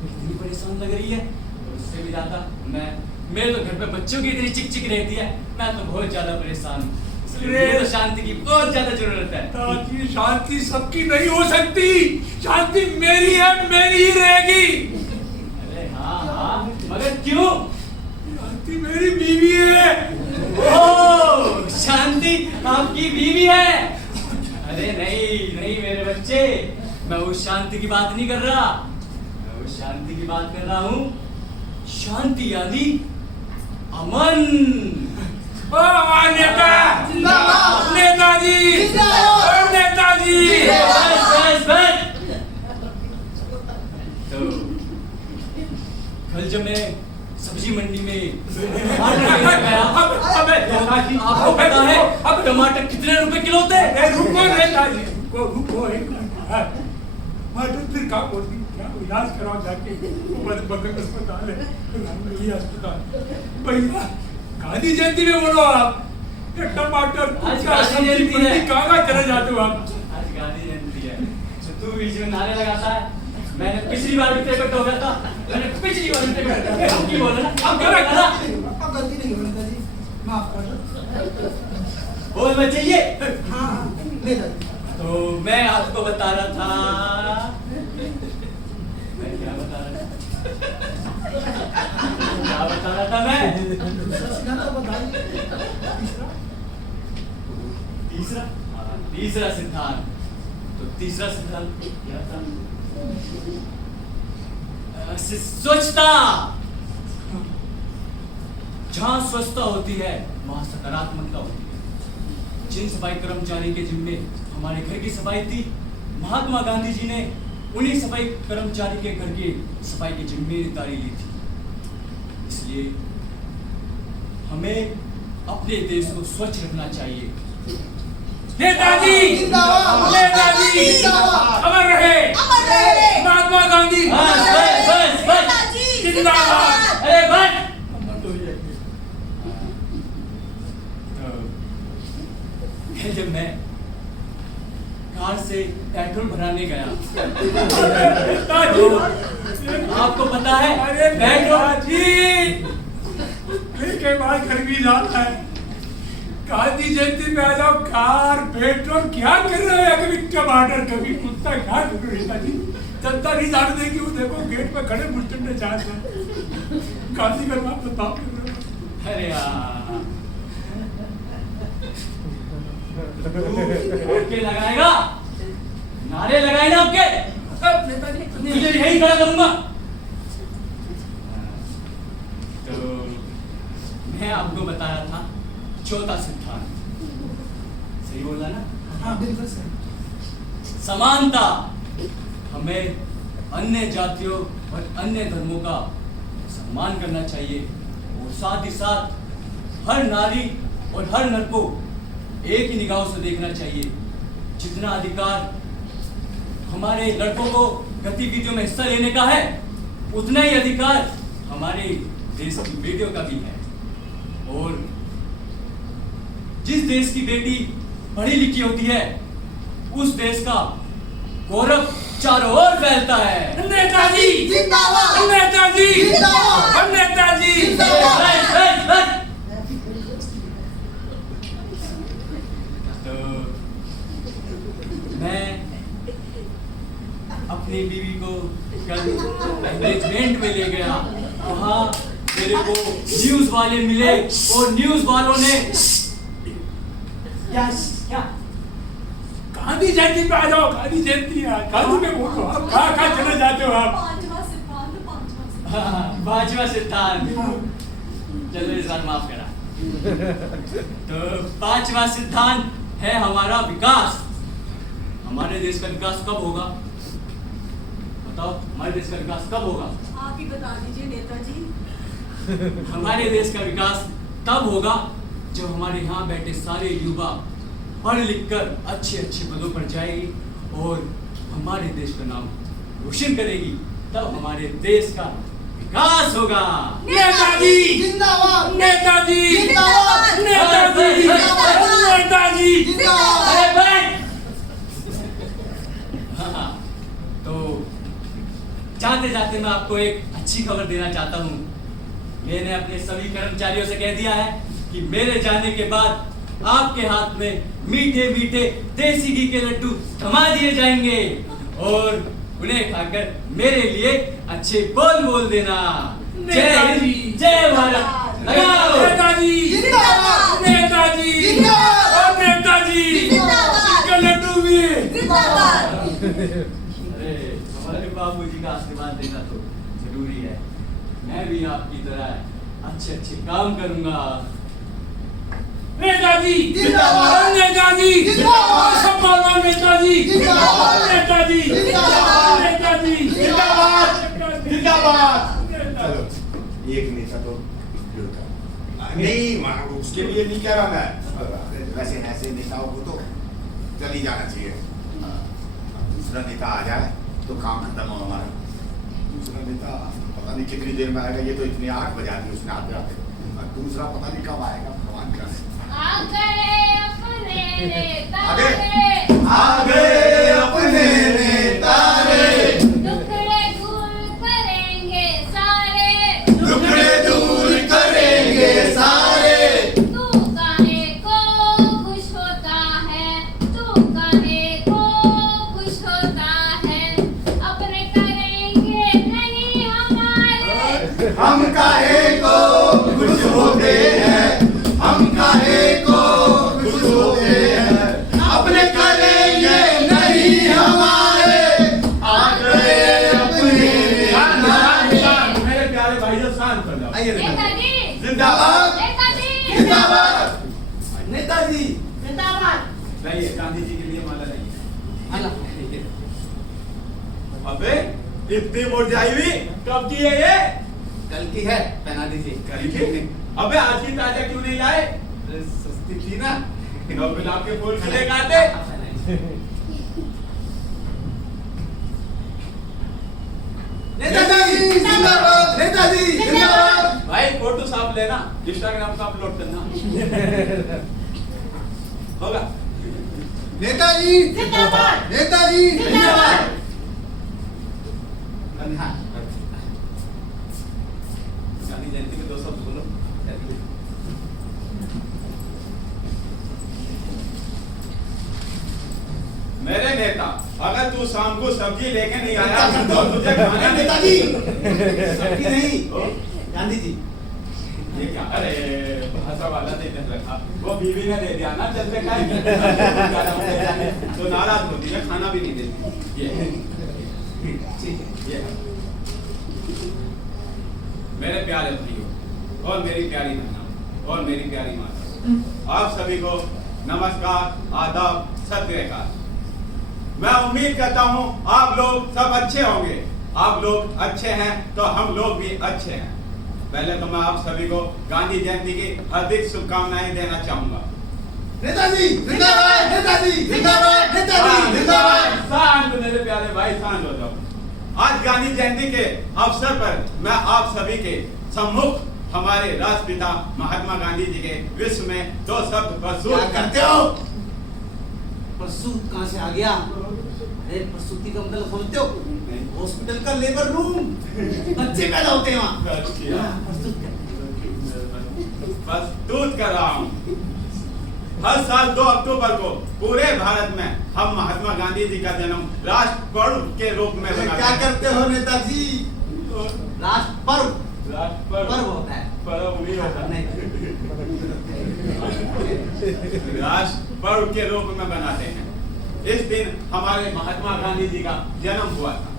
कितनी परेशान लग रही है। उससे भी ज्यादा मेरे तो घर पे बच्चों की इतनी चिक चिक रहती है, मैं तो बहुत ज्यादा परेशान हूँ। इसलिए मुझे तो शांति की बहुत ज्यादा जरूरत है। ताकि शांति सबकी नहीं हो सकती, शांति मेरी है, मेरी ही रहेगी। अरे हाँ हाँ, मगर क्यों? शांति मेरी बीवी है। ओह, शांति आपकी बीवी है? अरे नहीं नहीं मेरे बच्चे, मैं उस शांति की बात नहीं कर रहा, मैं उस शांति की बात कर रहा हूँ। शांति यानी अमन। नेता, नेताजी, नेताजी। बस बस बस। तो कल जब मैं सब्जी मंडी में टमाटर लेने गया, आपको पता है अब टमाटर कितने रुपए किलो थे? रुको नेताजी, रुको एक मिनट। फिर कहा बोलती क्या इलाज कराओ जाके, बगल अस्पताल है, प्रधानमंत्री अस्पताल। भैया गांधी जयंती में बोलो आप, ये टमाटर कहाँ चले जाते हो आप? आज गांधी जयंती है, तू बीच में नारे लगाता है। मैंने पिछली बार भी तेरे को टोका था, मैंने पिछली बार भी तेरे को टोका था। अब की बोला ना, अब क्या बोला? अब गलती नहीं होगी नेताजी, माफ कर दो। बोलना चाहिए। हाँ हाँ नेताजी। तो मैं आपको बता रहा था, मैं क्या बता रहा था? क्या बता रहा था मैं? सिद्धांत बताइए। तीसरा सिद्धांत। तो तीसरा सिद्धांत क्या था? स्वच्छता। जहां स्वच्छता होती है वहां सकारात्मकता होती है। जिन सफाई कर्मचारी के जिम्मे हमारे घर की सफाई थी, महात्मा गांधी जी ने उन्हीं सफाई कर्मचारी के घर की सफाई की जिम्मेदारी ली थी। इसलिए हमें अपने देश को स्वच्छ रखना चाहिए। नेताजी, नेताजी, अमर रहे महात्मा गांधी। बस बस बस बस, जिंदाबाद। अरे बस। जब मैं कार से पेट्रोल भराने गया, तो आपको पता है पेट्रोल के बाद गर्मी ज्यादा है, गांधी जयंती में आ जाओ, कार पेट्रोल क्या कर रहे हैं? कभी टमाटर, कभी कुत्ता, क्या कर रहे हैं नेताजी? जनता नहीं जान देगी। वो देखो गेट पे खड़े मुस्टंडे चार गांधी का नाम बताओ। अरे यार, ओके लगाएगा, नारे लगाए ना आपके, नेताजी तुझे यही खड़ा करूंगा। तो मैं आपको बता रहा था चौथा सिद्धांत, सही बोला ना? हाँ बिल्कुल सही। समानता। हमें अन्य जातियों और अन्य धर्मों का सम्मान करना चाहिए और साथ ही साथ हर नारी और हर नर को एक ही निगाहों से देखना चाहिए। जितना अधिकार हमारे लड़कों को गतिविधियों में हिस्सा लेने का है, उतना ही अधिकार हमारे देश की बेटियों का भी है। और जिस देश की बेटी पढ़ी लिखी होती है, उस देश का गौरव चारों ओर फैलता है। नेताजी जिंदाबाद! नेताजी जिंदाबाद! नेताजी जिंदाबाद! तो मैं अपनी बीवी को कल एंगेजमेंट में ले गया। वहाँ मेरे को न्यूज वाले मिले और न्यूज वालों ने क्या गांधी जयंती पे आ जाओ। गांधी जयंती है, गांधी पे बोलो। आप कहाँ चले जाते हो आप? पांचवा सिद्धांत। चलो इस बार माफ करा। तो पांचवा सिद्धांत है हमारा विकास। हमारे देश का विकास कब होगा? बताओ, हमारे देश का विकास कब होगा? आप ही बता दीजिए नेताजी। हमारे देश का विकास तब होगा जब हमारे यहाँ बैठे सारे युवा पढ़ लिख कर अच्छे अच्छे पदों पर जाएगी और हमारे देश का नाम रोशन करेगी। तब हमारे देश का विकास होगा। नेताजी जिंदाबाद! नेताजी जिंदाबाद! नेताजी जिंदाबाद! नेताजी जिंदाबाद! अरे बैठ। हाँ, तो जाते जाते मैं आपको एक अच्छी खबर देना चाहता हूँ। मैंने अपने सभी कर्मचारियों से कह दिया है कि मेरे जाने के बाद आपके हाथ में मीठे मीठे देसी घी के लड्डू थमा दिए जाएंगे और उन्हें खाकर मेरे लिए अच्छे बोल बोल देना। जय हिंद, जय भारत। लगाओ। नेताजी जिंदाबाद! नेताजी जिंदाबाद! और नेताजी जिंदाबाद! के लड्डू भी। अरे हमारे बाबूजी का आशीर्वाद देना तो जरूरी है। मैं भी आपकी तरह अच्छे अच्छे काम करूंगा। नेताजी जिंदाबाद! नेताजी जिंदाबाद! सब बोलो नेताजी जिंदाबाद! नेताजी जिंदाबाद! नेताजी जिंदाबाद! जिंदाबाद! चलो, एक नेता तो नहीं, उसके लिए नहीं कह रहा मैं। वैसे ऐसे नेताओं को तो चल ही जाना चाहिए। दूसरा नेता आ जाए तो काम खत्म हो हमारा। दूसरा नेता पता नहीं कितनी देर में आएगा। ये तो इतनी 8 बजा दी उसने आते आते। दूसरा पता नहीं कब आएगा, भगवान जाने। आ गए अपने नेता आगे। रे, आ गए अपने नेता रे, दुखड़े दूर करेंगे सारे, दुखड़े दूर करेंगे सारे। तू काहे को खुश होता है, तू काहे को खुश होता है, अपने करेंगे नहीं हमारे। हम काहे को खुश होते हैं, हम काहे को खुश होते हैं, अपने करेंगे नहीं हमारे। आ गए अपने मेरे प्यारे भाई जो शांत कर जाओ। नेताजी जिंदाबाद! नेताजी जिंदाबाद! नेताजी जिंदाबाद! लाइए गांधी जी के लिए माला लाइए। अबे इतनी मुरझाई हुई कब की है ये? कल की है, पहना दीजिए। कल की? अबे आज की ताजा क्यों नहीं लाए? सस्ती थी ना। और गुलाब के फूल खिले गाते। नेताजी जिंदाबाद! नेताजी जिंदाबाद! भाई फोटो साफ लेना, इंस्टाग्राम का अपलोड करना होगा। नेताजी जिंदाबाद! नेताजी जिंदाबाद! गांधी जयंती में 2 शब्द बोलो। मेरे नेता, अगर तू शाम को सब्जी लेके नहीं आया तो तुझे खाना नहीं। नेताजी सब्जी नहीं, गांधी जी। ये क्या? अरे भाषा वाला नहीं रखा, वो बीवी ने दे दिया ना चलते का तो नाराज होती है, खाना भी नहीं देती। ये मेरे प्यारे भाइयों और मेरी प्यारी बहनों और मेरी प्यारी माता, आप सभी को नमस्कार, आदाब, सत श्री अकाल। मैं उम्मीद करता हूँ आप लोग सब अच्छे होंगे। आप लोग अच्छे हैं तो हम लोग भी अच्छे हैं। पहले तो मैं आप सभी को गांधी जयंती की हार्दिक शुभकामनाएं देना चाहूंगा। नेताजी जिंदाबाद, नेताजी जिंदाबाद, नेताजी जिंदाबाद। शांत मेरे प्यारे भाई, शांत हो जाओ। आज गांधी जयंती के अवसर पर मैं आप सभी के सम्मुख हमारे राष्ट्रपिता महात्मा गांधी जी के विश्व में 2 शब्द प्रस्तुत क्या करते हो? प्रसूत कहाँ से आ गया? अरे प्रसूति का मतलब समझते हो? हॉस्पिटल का लेबर रूम, बच्चे पैदा होते हैं वहाँ। प्रस्तुत प्रस्तुत कर रहा हूँ। हर साल 2 अक्टूबर को पूरे भारत में हम महात्मा गांधी जी का जन्म राष्ट्र पर्व के रूप में मनाते क्या हैं। करते हो नेताजी? राष्ट्र पर्व राष्ट्र पर्व होता है। पर्व नहीं होता। नहीं। राष्ट्र पर्व के रूप में बनाते हैं। इस दिन हमारे महात्मा गांधी जी का जन्म हुआ था।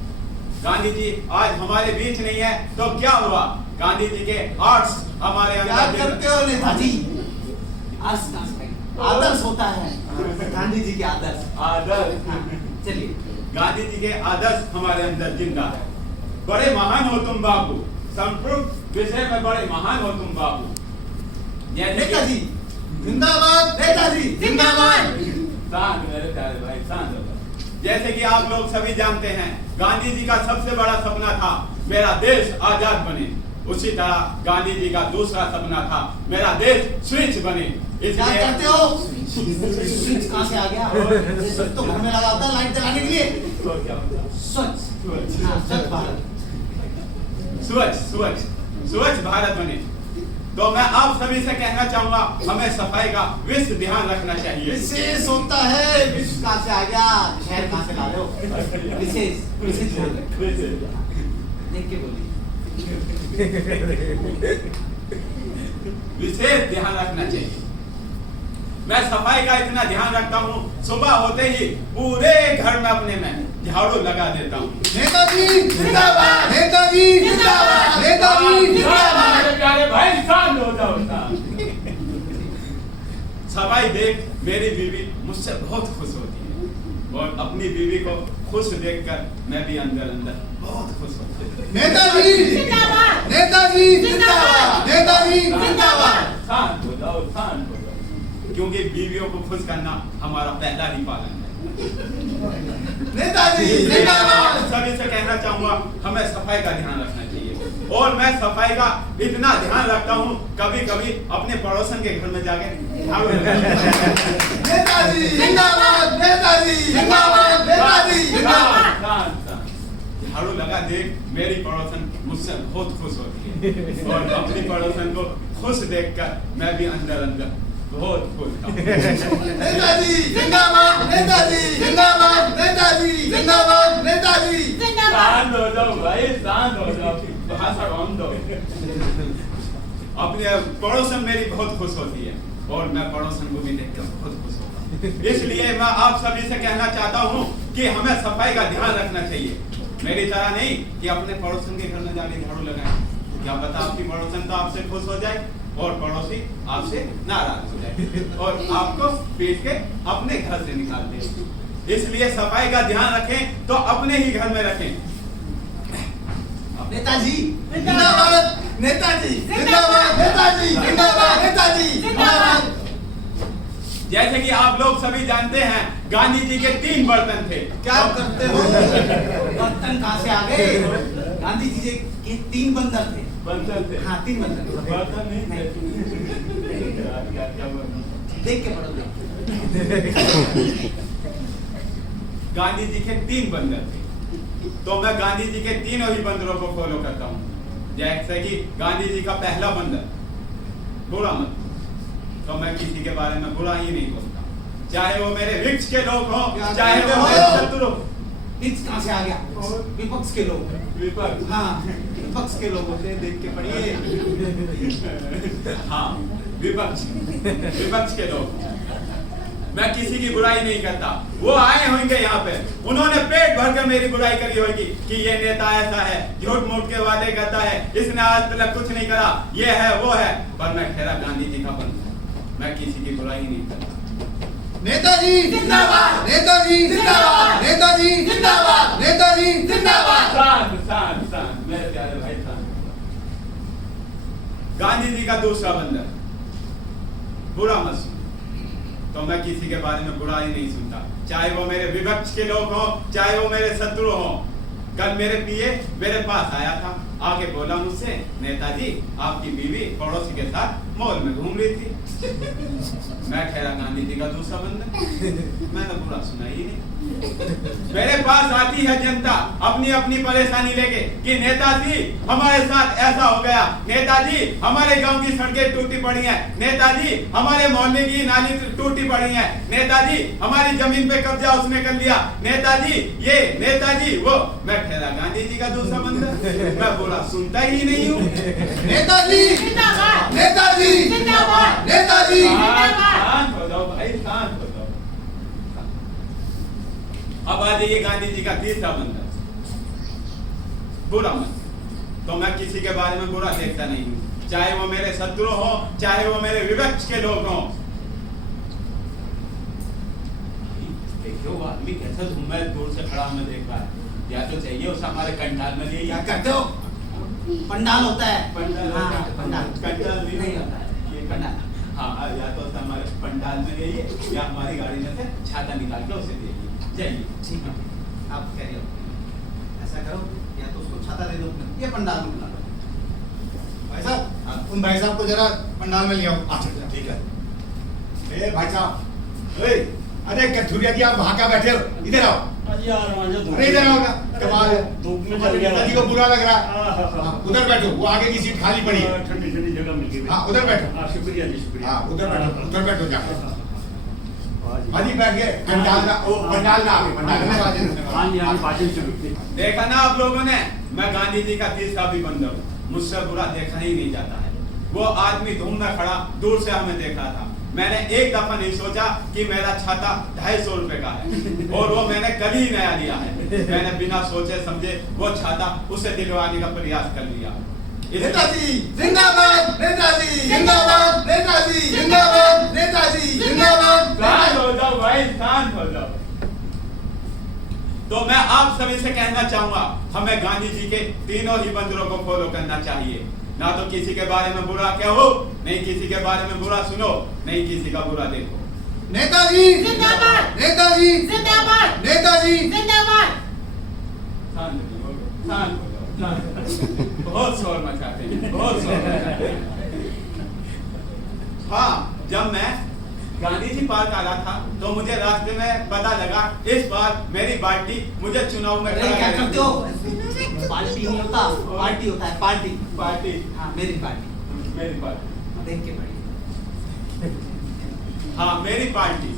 गांधी जी आज हमारे बीच नहीं है तो क्या हुआ? गांधी जी के आर्ट्स हमारे क्या अंदर करते हो नेताजी? आदर्श कहाँ से आएगा? आदर्श होता है गांधी जी के आदर्श। आदर्श। हाँ, चलिए। गांधी जी के आदर्श हमारे अंदर जिंदा है। बड़े महान हो तुम बाबू, संस्कृत विषय में बड़े महान हो तुम बाबू। नेताजी जिंदाबाद, नेताजी जिंदाबाद। शांत मेरे प्यारे भाई, शांत हो जाओ। जैसे कि आप लोग सभी जानते हैं, गांधी जी का सबसे बड़ा सपना था मेरा देश आजाद बने। उसी तरह गांधी जी का दूसरा सपना था मेरा देश स्वच्छ बने। क्या इसलिए करते हो? स्विच कहाँ से आ गया? स्विच तो घर में लगा होता है लाइट जलाने के लिए। तो क्या होता? स्वच्छ। हाँ, स्वच्छ भारत। स्वच्छ भारत बने। तो मैं आप सभी से कहना चाहूंगा, हमें सफाई का विशेष ध्यान रखना चाहिए। विशेष होता है। विश्व कहाँ से आ गया? शहर कहाँ से ला लो? विशेष विशेष बोल रहे। देख के बोलिए। विशेष ध्यान रखना चाहिए। मैं सफाई का इतना ध्यान रखता हूँ, सुबह होते ही पूरे घर में अपने में झाड़ू लगा देता हूँ। नेताजी जिंदाबाद, नेताजी जिंदाबाद, नेताजी जिंदाबाद। मेरे प्यारे भाई, शांत हो जाओ। सफाई देख मेरी बीवी मुझसे बहुत खुश होती है और अपनी बीवी को खुश देखकर मैं भी अंदर अंदर बहुत खुश होता हूँ। नेताजी जिंदाबाद, नेताजी जिंदाबाद, नेताजी जिंदाबाद। शांत हो जाओ, शांत हो जाओ, क्योंकि बीवियों को खुश करना हमारा पहला ही पालन है। नेताजी जिंदाबाद। सभी से कहना चाहूंगा, हमें सफाई का ध्यान रखना चाहिए और मैं सफाई का इतना ध्यान रखता हूँ, कभी कभी अपने पड़ोसन के घर में जाके झाड़ू नेताजी जिंदाबाद, नेताजी जिंदाबाद, नेताजी जिंदाबाद। झाड़ू लगा देख मेरी पड़ोसन मुझसे बहुत खुश होती है और अपनी पड़ोसन को खुश देखकर मैं भी अंदर अंदर बहुत खुश हूँ। नेताजी जिंदाबाद, नेताजी जिंदाबाद, नेताजी जिंदाबाद, नेताजी शांत हो जाओ भाई, शांत हो जाओ, भाषा कौन दो। अपने पड़ोसन मेरी बहुत खुश होती है और मैं पड़ोसन को भी देखकर बहुत खुश होता। इसलिए मैं आप सभी से कहना चाहता हूँ कि हमें सफाई का ध्यान रखना चाहिए। मेरी तरह नहीं कि अपने पड़ोसन के घर में जाके झाड़ू लगाएं। क्या पता आपकी पड़ोसन तो आपसे खुश हो जाए और पड़ोसी आपसे नाराज हो जाए और आपको पीट के अपने घर से निकाल दे। इसलिए सफाई का ध्यान रखें तो अपने ही घर में रखें। नेताजी जिंदाबाद, नेताजी जिंदाबाद, नेताजी जिंदाबाद, नेताजी जिंदाबाद। जैसे कि आप लोग सभी जानते हैं, गांधी जी के 3 बर्तन थे। क्या करते हो? बर्तन कहाँ से आ गए? गांधी जी के 3 बंदर थे। बर्तन थे। हाँ, 3 बंदर। बर्तन नहीं थे। देख के पढ़ो। गांधी जी के 3 बंदर थे, तो मैं गांधी जी के तीनों ही बंदरों को फॉलो करता हूँ। जैसे कि गांधी जी का पहला बंदर, बुरा मत, तो मैं किसी के बारे में बुरा ही नहीं बोलता, चाहे वो मेरे वृक्ष के लोग हो, चाहे वो मेरे शत्रु। वृक्ष कहाँ से आ गया? विपक्ष के लोग। विपक्ष। हाँ, विपक्ष के लोग होते हैं, देख के पढ़िए। हाँ, विपक्ष के लोग। मैं किसी की बुराई नहीं करता। वो आए होंगे यहाँ पे, उन्होंने पेट भरकर मेरी बुराई करी होगी कि ये नेता ऐसा है, झूठ मूठ के वादे करता है, इसने आज तक कुछ नहीं करा, ये है वो है। पर मैं खैरा गांधी जी का बंदा, मैं किसी की बुराई नहीं करता। नेताजी जिंदाबाद, नेताजी जिंदाबाद, नेताजी जिंदाबाद, नेताजी जिंदाबाद। शांत, शांत, शांत, मेरे प्यारे भाई, शांत। गांधी जी का दूसरा बंदर, बुरा मत सुनो। तो मैं किसी के बारे में बुरा ही नहीं सुनता, चाहे वो मेरे विपक्ष के लोग हों, चाहे वो मेरे शत्रु हों। कल मेरे पीए मेरे पास आया था, आके बोला मुझसे, नेताजी आपकी बीवी पड़ोसी के साथ मॉल में घूम रही थी। मैं ठहरा गांधी जी का दूसरा बंदर, मैंने बुरा सुना ही नहीं। मेरे पास आती है जनता अपनी अपनी परेशानी लेके कि नेताजी हमारे साथ ऐसा हो गया, नेताजी हमारे गांव की सड़कें टूटी पड़ी हैं, नेताजी हमारे मोहल्ले की नाली टूटी पड़ी हैं, नेताजी हमारी जमीन पे कब्जा उसने कर लिया, नेताजी ये नेताजी वो। मैं ठहरा गांधी जी का दूसरा बंदर, मैं बुरा सुनता ही नहीं हूँ। नेताजी जिंदाबाद, नेताजी जिंदाबाद, नेताजी शांत हो जाओ भाई, शांत हो जाओ। अब आ जाइए गांधी जी का तीसरा बंदर, बुरा मत। तो मैं किसी के बारे में बुरा देखता नहीं हूँ, चाहे वो मेरे शत्रु हो, चाहे वो मेरे विपक्ष के लोग हों। देखियो वो आदमी कैसा झूमा है, दूर से खड़ा हमें देख रहा है। या तो चाहिए उसे हमारे कंटाल में ले, क्या करते हो? पंडाल होता है। पंडाल हाँ, होता है। पंडाल पंडाल नहीं होता है, ये पंडाल। हाँ, या तो उसे हमारे पंडाल में ले या हमारी गाड़ी में से छाता निकाल के उसे दे जाइए। ठीक है, आप कह रहे हो ऐसा करो, या तो उसको छाता दे दो, ये पंडाल में बुला लो। भाई साहब, उन भाई साहब को जरा पंडाल में ले आओ। अच्छा ठीक है। ए भाई साहब, ओए, अरे कथुरिया जी आप वहाँ क्या बैठे हो, इधर आओ। अरे इधर आओ ना, कमाल है, धूप में चल गया, नेताजी को बुरा लग रहा है। हाँ, उधर बैठो, वो आगे की सीट खाली पड़ी है। ठंडी ठंडी जगह मिल गई। हाँ उधर बैठो। शुक्रिया जी, शुक्रिया। हाँ उधर बैठो जाकर। हाँ जी बैठ गए, पंडाल ना, ओ पंडाल ना आगे, पंडाल में हाँ जी, हाँ भाषण शुरू की। देखा ना आप लोगों ने, मैं गांधी जी का तीसरा भी बंदर हूँ, मुझसे बुरा देखा ही नहीं जाता है। वो आदमी धूम में खड़ा दूर से हमें देख रहा था, मैंने एक दफा नहीं सोचा कि मेरा छाता 250 रुपए का है, और वो मैंने कल ही नया लिया है। मैंने बिना सोचे समझे वो छाता उसे दिलवाने का प्रयास कर लिया। नेताजी जिंदाबाद, नेताजी जिंदाबाद, नेताजी जिंदाबाद, नेताजी जिंदाबाद। शांत हो जाओ भाई, शांत हो जाओ। तो मैं आप सभी से कहना चाहूंगा, हमें गांधी जी के तीनों ही बंदरों को फॉलो करना चाहिए। ना तो किसी के बारे में बुरा कहो, नहीं किसी के बारे में बुरा सुनो, नहीं किसी का बुरा देखो। नेताजी जिंदाबाद, नेताजी जिंदाबाद, नेताजी जिंदाबाद। शांत हो जाओ, शांत हो जाओ, शांत हो जाओ। बहुत शोर मचाते हैं, बहुत शोर मचाते हैं। हाँ, जब मैं गांधी जी पार्क आ रहा था तो मुझे रास्ते में पता लगा इस बार मेरी पार्टी मुझे चुनाव में अरे क्या करते हो? पार्टी नहीं होता, पार्टी होता है, पार्टी। पार्टी, हाँ, मेरी पार्टी। मेरी पार्टी, देख के पढ़िए। हाँ मेरी पार्टी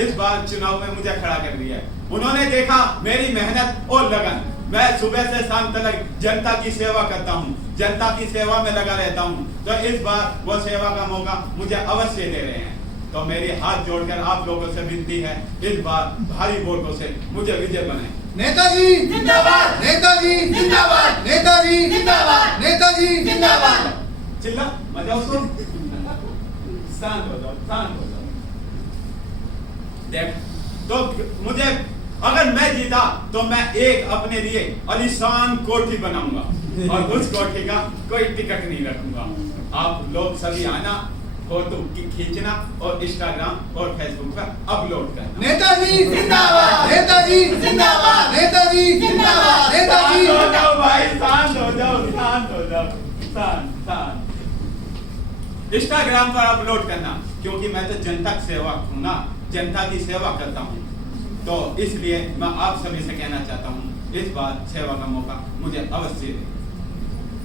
इस बार चुनाव में मुझे खड़ा कर दिया है। उन्होंने देखा मेरी मेहनत और लगन, मैं सुबह से शाम तक जनता की सेवा करता हूँ, जनता की सेवा में लगा रहता हूँ, तो इस बार वो सेवा का मौका मुझे अवश्य दे रहे हैं। तो मेरी हाथ जोड़कर आप लोगों से विनती है, इस बार भारी वोटों से मुझे विजय बनाएं। नेताजी जिंदाबाद, नेताजी जिंदाबाद, नेताजी जिंदाबाद, नेताजी जिंदाबाद। चिल्ला मजा उसको। शांत हो जाओ, शांत हो जाओ। देख, तो मुझे अगर मैं जीता तो मैं एक अपने लिए आलीशान कोठी बनाऊंगा, और उस कोठी का कोई टिकट नहीं रखूंगा। आप लोग सभी आना, फोटो खींचना और इंस्टाग्राम और फेसबुक पर अपलोड करना। नेताजी जिंदाबाद, नेताजी जिंदाबाद, नेताजी जिंदाबाद, नेताजी। शांत हो जाओ भाई, शांत हो जाओ, शांत हो जाओ, शांत शांत। इंस्टाग्राम पर अपलोड करना, क्योंकि मैं तो जनता की सेवा हूँ ना, जनता की सेवा करता हूँ। तो इसलिए मैं आप सभी से कहना चाहता हूँ, इस बार सेवा का मौका मुझे अवश्य दें।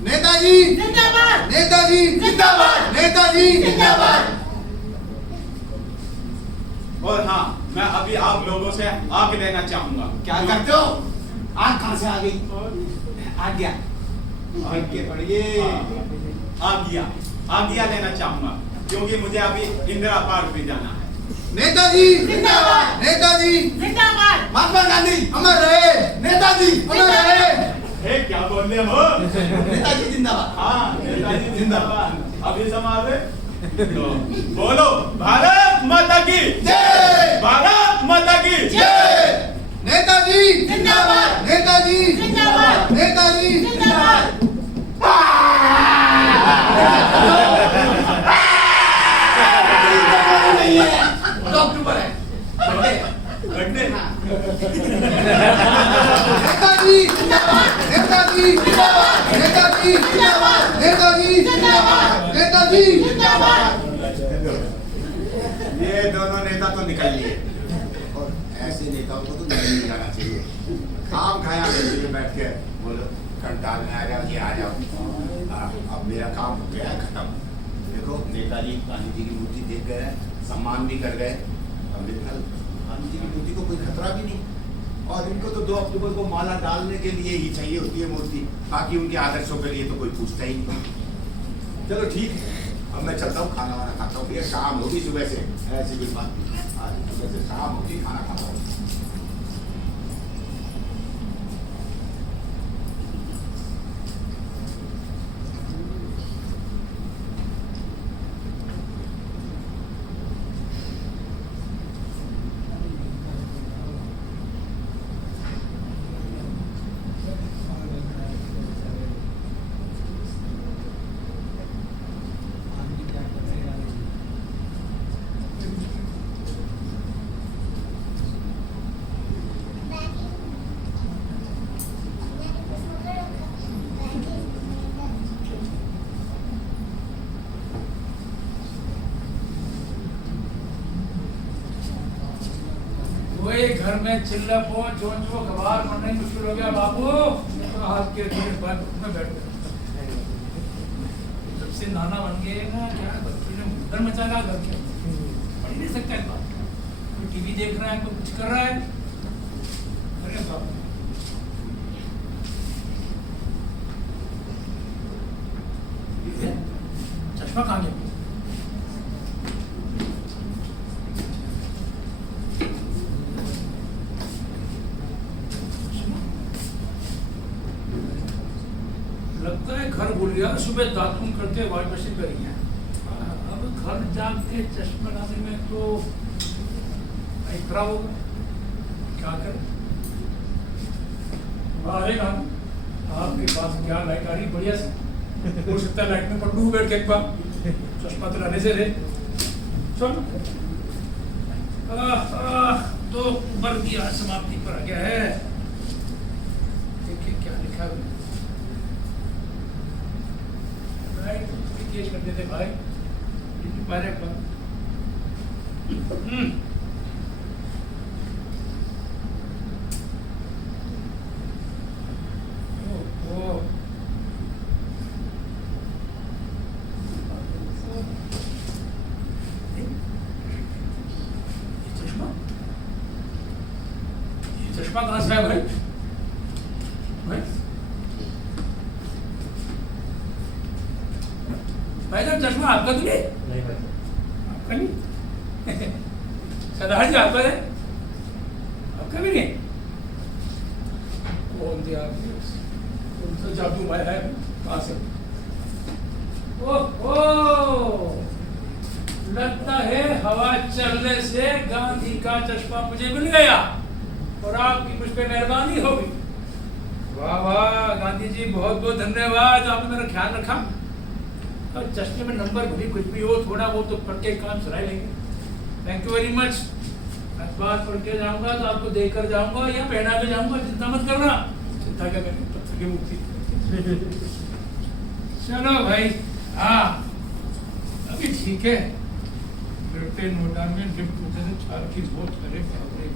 नेताजी जिंदाबाद, नेताजी जिंदाबाद, नेताजी जिंदाबाद। और हाँ, मैं अभी आप लोगों से आग लेना चाहूंगा। क्या करते हो? आग कहाँ से आ गई? आ गया। आग के पड़िए, आगिया लेना चाहूंगा, क्योंकि मुझे अभी इंदिरा पार्क भी जाना है। नेताजी जिंदाबाद, नेताजी जिंदाबाद। महात्मा गांधी अमर रहे, नेताजी अमर रहे। क्या बोल रहे हो? नेताजी जिंदाबाद। हाँ, नेताजी जिंदाबाद। अभी संभाल रहे तो बोलो, भारत माता की जय, भारत माता की जय। नेताजी जिंदाबाद, नेताजी जिंदाबाद, नेताजी जिंदाबाद। जिंदाबाद। डॉक्टर पर है नेताजी नेताजी नेताजी नेताजी नेताजी ये दोनों नेता तो निकल लिए और ऐसे नेताओं को तो नहीं जाना चाहिए। काम खाया बैठ के बोलो कंटाल में आ जाओ, ये आ जाओ। अब मेरा काम हो गया है खत्म। देखो नेताजी गांधी जी की मूर्ति देख गए, सम्मान भी कर गए। अब गांधी जी की मूर्ति को कोई खतरा भी नहीं, और इनको तो 2 अक्टूबर को माला डालने के लिए ही चाहिए होती है मूर्ति, बाकी उनके आदर्शों के लिए तो कोई पूछता ही नहीं। चलो ठीक है, अब मैं चलता हूँ, खाना वाना खाता हूँ। भैया शाम होगी सुबह से, ऐसी कोई बात नहीं। आज सुबह से शाम होगी, खाना खाता हूँ। घर में चिल्ला पहुंच जो गवार बनना मुश्किल हो गया बाबू। तो हाथ के बाद में बैठ गए, जब से नाना बन गए ना, क्या बच्चों ने मुद्दर मचा रहा घर के, पढ़ नहीं सकता है बात। कोई टीवी देख रहा है, कोई कुछ कर रहा है। अरे बाप, चश्मा कहाँ गया? लगता है घर भूल गया। सुबह दातुन करते वॉश मशीन करी है। अब घर जाके चश्मा लाने में तो भाई खराब होगा, क्या करें? अरे आपके पास क्या लाइट आ रही बढ़िया से? हो सकता है लाइट में पटू बैठ के एक बार चश्मा तो लाने से रहे। चलो तो वर्ग की आज समाप्ति पर आ गया है। देखिए क्या लिखा है। कर देते भाई, पहले चश्मा कहाँ से है भाई? भाई साहब चश्मा आपका तो नहीं भाई, आपका नहीं। सरदार जी आपका है, आपका भी नहीं। कौन दिया आपने? कौन सा जादू माया है? कहाँ से? ओह, लगता है हवा चलने से गांधी का चश्मा मुझे मिल गया और आपकी मुझ पे मेहरबानी होगी। वाह वाह गांधी जी, बहुत बहुत धन्यवाद, आपने मेरा ख्याल रखा। और चश्मे में नंबर भी कुछ भी हो, थोड़ा वो तो पढ़ के काम चला लेंगे। Thank you very much. बात पढ़ के जाऊंगा तो आपको देकर जाऊंगा या पहना के जाऊंगा, चिंता मत करना। चिंता क्या करें, पत्थर की मुक्ति। चलो भाई, हाँ अभी ठीक है। बेटे नोटा में डिप्टी से 4 की वोट करे,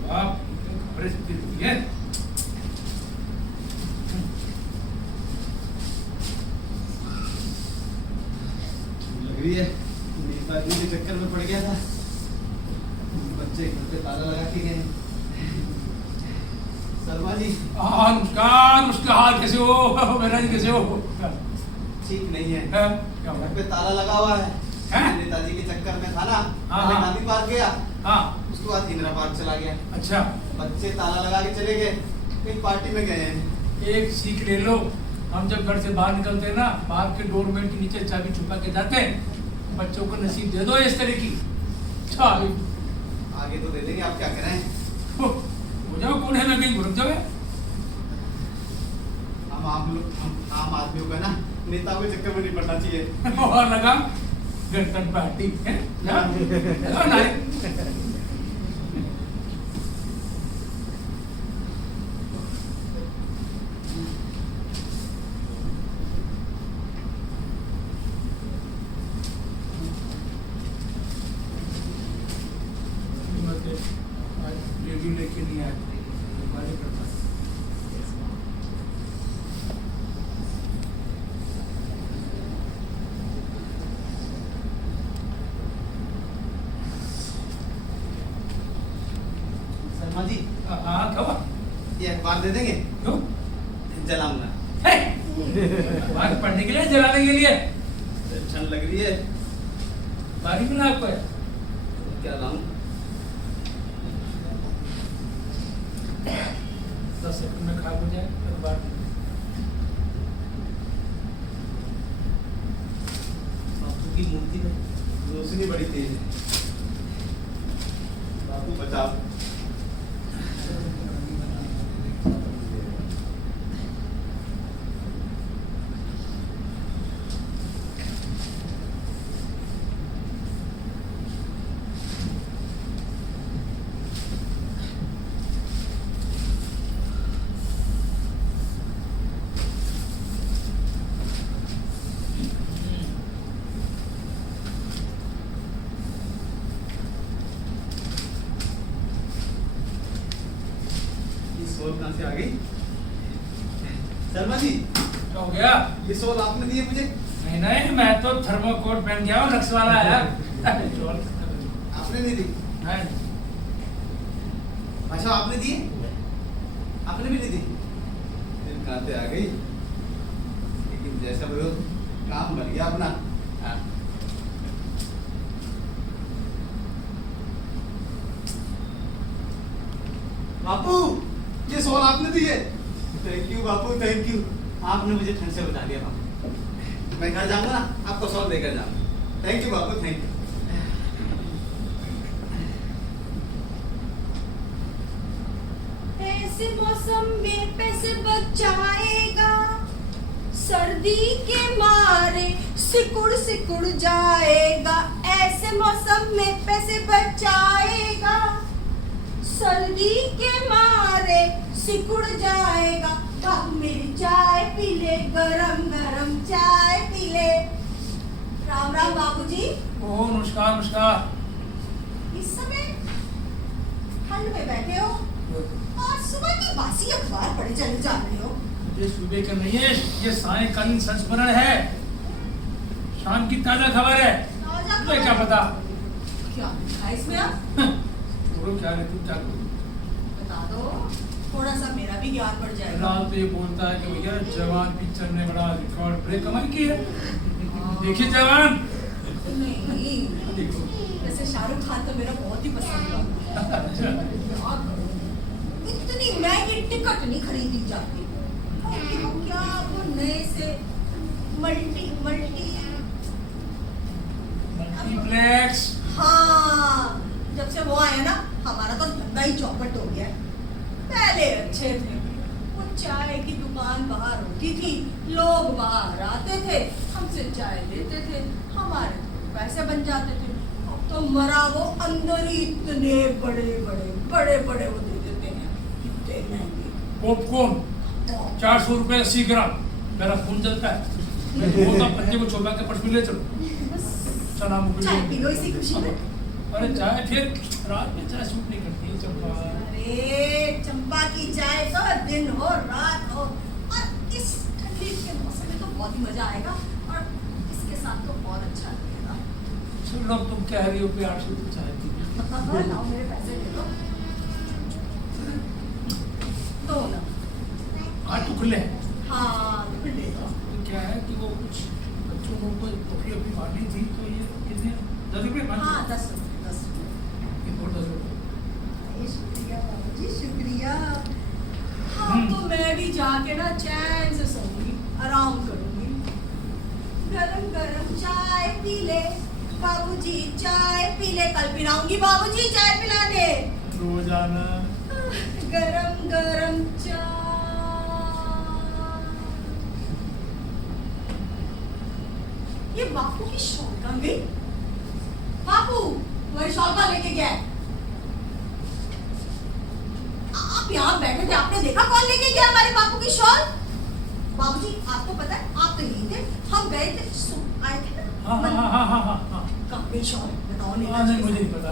बाप खबरें देती है। है नेताजी के चक्कर में पड़ गया था। बच्चे घर पे ताला लगा के गए। शर्मा जी, नमस्कार। उसका हाल कैसे हो? मेरा जी कैसे हो? ठीक नहीं है। घर पे ताला लगा हुआ है। नेताजी के चक्कर में था ना, गांधी पार्क गया, उसके बाद इंदिरा पार्क चला गया। अच्छा, बच्चे ताला लगा के चले गए, एक पार्टी में गए हैं। एक सीख ले लो, हम जब घर से बाहर निकलते हैं ना, पार्क के डोरमेट के नीचे चाबी छुपा के जाते हैं। बच्चों को नसीब दे दो इस तरह की चाबी। आगे तो दे देंगे, आप क्या करें? हो जाओ, कौन है ना कहीं घुस जाओ। हम आम आदमियों का ना नेताओं के चक्कर में नहीं पड़ना चाहिए। और लगा गणतंत्र पार्टी है ना? लगा ना? रेडियो लेके नहीं आए हमारे करता शर्मा जी, हाँ कब ये अखबार दे देंगे? क्यों? जलाऊंगा। अखबार पढ़ने के लिए जलाने के लिए ठंड लग रही है। बारी मिला आपको है क्या लाऊं? 10 सेकंड में खराब हो जाए अखबार। बापू की मूर्ति में रोशनी बड़ी तेज है। बापू बचाओ। सोल कहाँ से आ गई? शर्मा जी, क्या हो गया? ये सोल आपने दिए मुझे? नहीं नहीं, मैं तो थर्मोकोट पहन गया हूँ नक्स वाला है। आपने नहीं दी? अच्छा आपने दिए? आपने भी नहीं दी? फिर कहाँ से आ गई? लेकिन जैसा भी हो काम बन गया अपना। हाँ। बापू, ये सोल आपने दिए? Thank you Bapu, thank you. आपने मुझे ठंड से बचा दिया बापू। मैं घर जाऊंगा ना, आपको सोल देकर जाऊंगा। Thank you Bapu, thank you. ऐसे मौसम में पैसे बचाएगा, सर्दी के मारे सिकुड़ सिकुड़ जाएगा। ऐसे मौसम में पैसे बचाएगा, सर्दी के मारे सिकुड़ जाएगा। बाबू मेरी चाय पी ले, गरम गरम चाय पी ले। राम राम बाबूजी। ओ नमस्कार नमस्कार। इस समय ठंड में बैठे हो और सुबह की बासी अखबार पढ़े चले जा रहे हो। ये सुबह का नहीं है, ये सायंकालीन संस्मरण है। शाम की ताजा खबर है। तुझे क्या पता? क्या लिखा है इसमें आप? बोलो क्या है, तुम क्या करो? बता दो, थोड़ा सा मेरा भी ज्ञान बढ़ जाएगा। फिलहाल तो ये बोलता है कि भैया जवान पिक्चर ने बड़ा रिकॉर्ड ब्रेक कमाई की है। देखिए जवान। नहीं, देखो वैसे शाहरुख खान तो मेरा बहुत ही पसंद है। इतनी महंगी टिकट नहीं खरीदी जाती। क्या वो नए से मल्टीप्लेक्स। हाँ, जब से वो आया ना, हमारा तो धंधा ही चौपट हो गया। पहले अच्छे थे, वो चाय की दुकान बाहर होती थी, लोग बाहर आते थे, हमसे चाय लेते थे, हमारे पैसे बन जाते थे। अब तो मरा वो अंदर ही इतने बड़े बड़े वो दे देते हैं, इतने महंगे पॉपकॉर्न 400 रुपए 80 ग्राम। मेरा खून जलता है। वो तो बच्चे को चौबा के पर्स में ले चलो। चला चाय पी लो इसी खुशी में। अरे चाय फिर रात में चाय सूट नहीं करती है चंपा। अरे चंपा की चाय तो दिन हो रात हो, और इस ठंडी के मौसम में तो बहुत ही मजा आएगा, और इसके साथ तो और अच्छा लगेगा। चलो तुम कह रही हो कि 800 रुपये चाय पी। लाओ मेरे पैसे दे दो। दो ना। हाँ टुकड़े। हाँ ले दो। तो क्या है कि वो कुछ बच्चों को कोई टोकरी अपनी बांटनी थी, तो ये कितने 10 रुपये? हाँ 10 रुपये। ये और 10 रुपये। शुक्रिया बाबूजी, शुक्रिया। हाँ तो मैं भी जाके ना चैन से सोऊंगी, आराम करूंगी। गरम गरम चाय पी ले बाबूजी, चाय पी ले। कल पिलाऊंगी बाबूजी चाय पिलाने। रोजाना गरम गरम चाय। ये बापू की शॉल कहाँ गई? बापू तुम्हारी शॉल कहाँ लेके गया है? आप यहाँ बैठे थे, आपने देखा कौन लेके गया हमारे बापू की शॉल? बाबूजी आपको पता है, आप तो यही थे, हम गए थे, आए थे ना? कहाँ गई शॉल? बताओ नहीं, मुझे नहीं पता।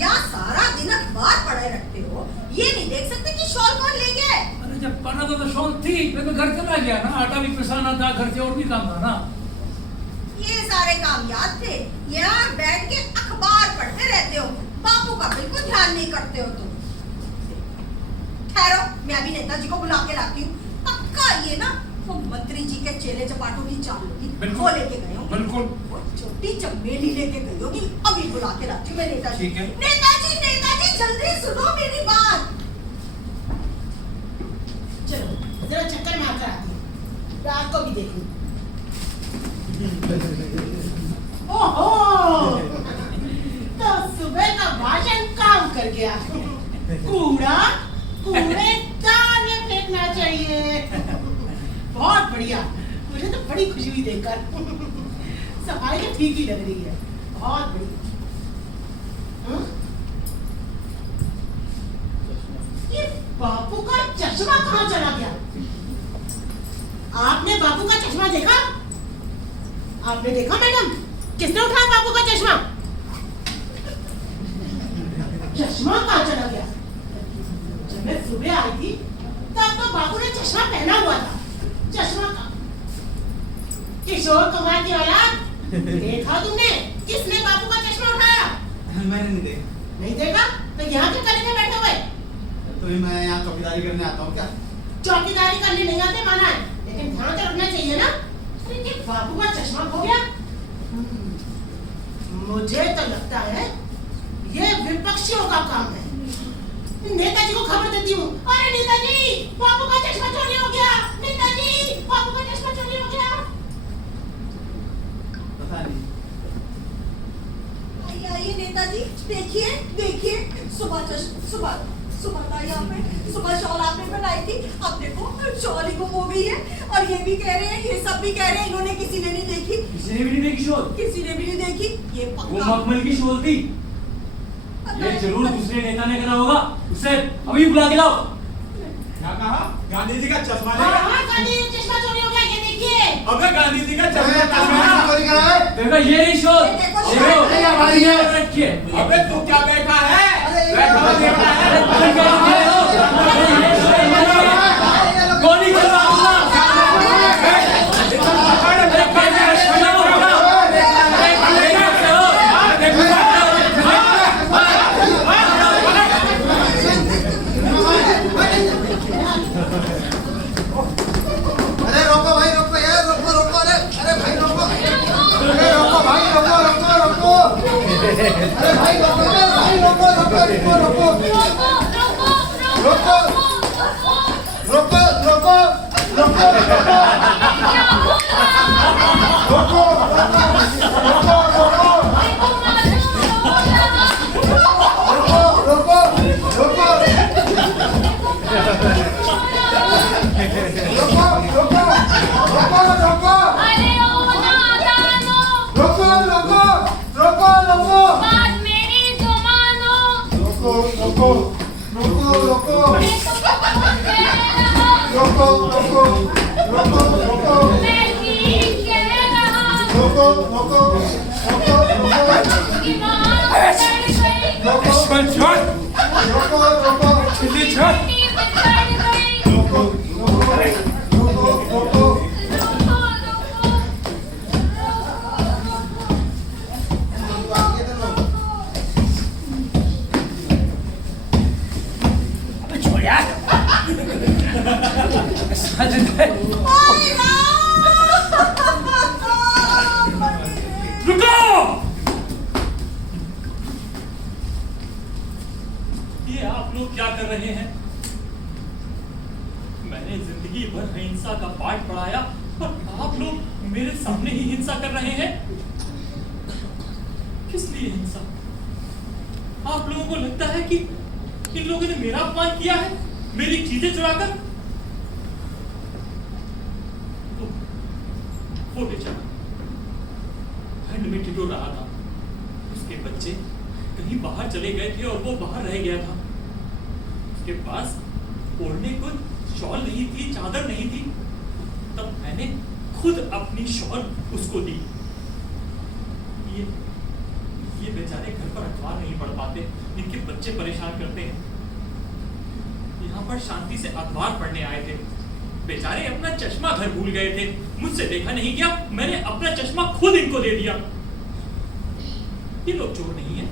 या सारा दिन अखबार पढ़े रखते हो, ये नहीं देख सकते कि शॉल कौन ले गया है? अरे जब पढ़ना था तो शॉल थी, फिर मैं घर चला गया ना, आटा भी पिसाना था, घर के और भी काम था ना। ये सारे काम याद थे, यहाँ बैठ के अखबार पढ़ते रहते हो, बापू का बिल्कुल ध्यान नहीं करते हो तुम। ठहरो, मैं अभी नेताजी को बुला के लाती हूँ। पक्का ये ना वो मंत्री जी के चेले चपाटों की चाल होगी, वो लेके गए होंगे। बिल्कुल। वो छोटी चमेली लेके गई होगी, अभी बुला के लाती हूँ मैं नेताजी। ठीक है। नेताजी नेताजी जल्दी सुनो मेरी बात। चलो जरा चक्कर मार कर आती हूँ, रात को भी देखूं। ओहो, तो सुबह का भाषण काम कर गया। कूड़ा कूड़ेदान में फेंकना चाहिए। बहुत बढ़िया, मुझे तो बड़ी खुशी हुई देखकर। सफाई तो ठीक ही लग रही है, बहुत बढ़िया। ये बापू का चश्मा कहाँ चला गया? आपने बापू का चश्मा देखा? आपने देखा मैडम? किसने उठाया बापू का चश्मा? चश्मा कहाँ चला गया? जब मैं सुबह आई थी तब तो बापू ने चश्मा पहना हुआ था। चश्मा का किशोर कुमार की औलाद, देखा तुमने किसने बापू का चश्मा उठाया? मैंने नहीं देखा। नहीं देखा तो यहाँ क्यों करने बैठे हुए? तो मैं यहाँ चौकीदारी करने आता हूँ क्या? चौकीदारी करने नहीं आते माना है, लेकिन ध्यान तो रखना चाहिए ना। अरे ये बापू का चश्मा खो गया। मुझे तो लगता है ये विपक्षियों का काम है। नेताजी को खबर देती हूँ। अरे नेताजी, बापू का चश्मा चोरी हो गया। नेताजी, बापू का चश्मा चोरी हो गया। पता नहीं। आइए नेताजी, देखिए देखिए, सुबह था यहाँ पे, सुबह शॉल आपने बनाई थी, अब देखो शॉल ही गुम हो गई है। और ये भी कह रहे हैं, ये सब भी कह रहे हैं, इन्होंने किसी ने नहीं देखी। किसी ने भी नहीं देखी शॉल? किसी ने भी नहीं देखी, ये वो पक्का। मखमल की शॉल थी। ये जरूर दूसरे नेता ने करा होगा। उसे अभी बुला के लाओ। क्या कहा? गांधी जी का चश्मा ले हाँ गया? हाँ, गांधी जी का चश्मा चोरी हो गया, ये देखिए। अबे गांधी जी का चश्मा चश्मा चोरी करा है? देखो ये रही शॉल। देखो, देखो, ये हमारी है। रखिए। अबे तू क्या बैठा है? बैठा देखा है? गोली चलवा अरे रोको भाई, रोको यार, रोको रोको, अरे भाई रोको, अरे रोको भाई, रोको रोको रोको, अरे भाई रोको, भाई रोको रोको रोको रोको रोको रोको रोको रोको ये आप लोग क्या कर रहे हैं? मैंने जिंदगी भर हिंसा का पाठ पढ़ाया और आप लोग मेरे सामने ही हिंसा कर रहे हैं। किस लिए हिंसा? आप लोगों को लगता है कि इन लोगों ने मेरा अपमान किया है, मेरी चीजें चुराकर? फुटेज ठंड में ठिठुर रहा था। उसके बच्चे कहीं बाहर चले गए थे और वो बाहर रह गया था। उसके पास ओढ़ने को शॉल नहीं थी, चादर नहीं थी। तब मैंने खुद अपनी शॉल उसको दी। ये बेचारे घर पर अखबार नहीं पढ़ पाते, इनके बच्चे परेशान करते हैं। यहाँ पर शांति से अखबार पढ़ने आए थे, बेचारे अपना चश्मा घर भूल गए थे। मुझसे देखा नहीं गया, मैंने अपना चश्मा खुद इनको दे दिया। ये लोग चोर नहीं है।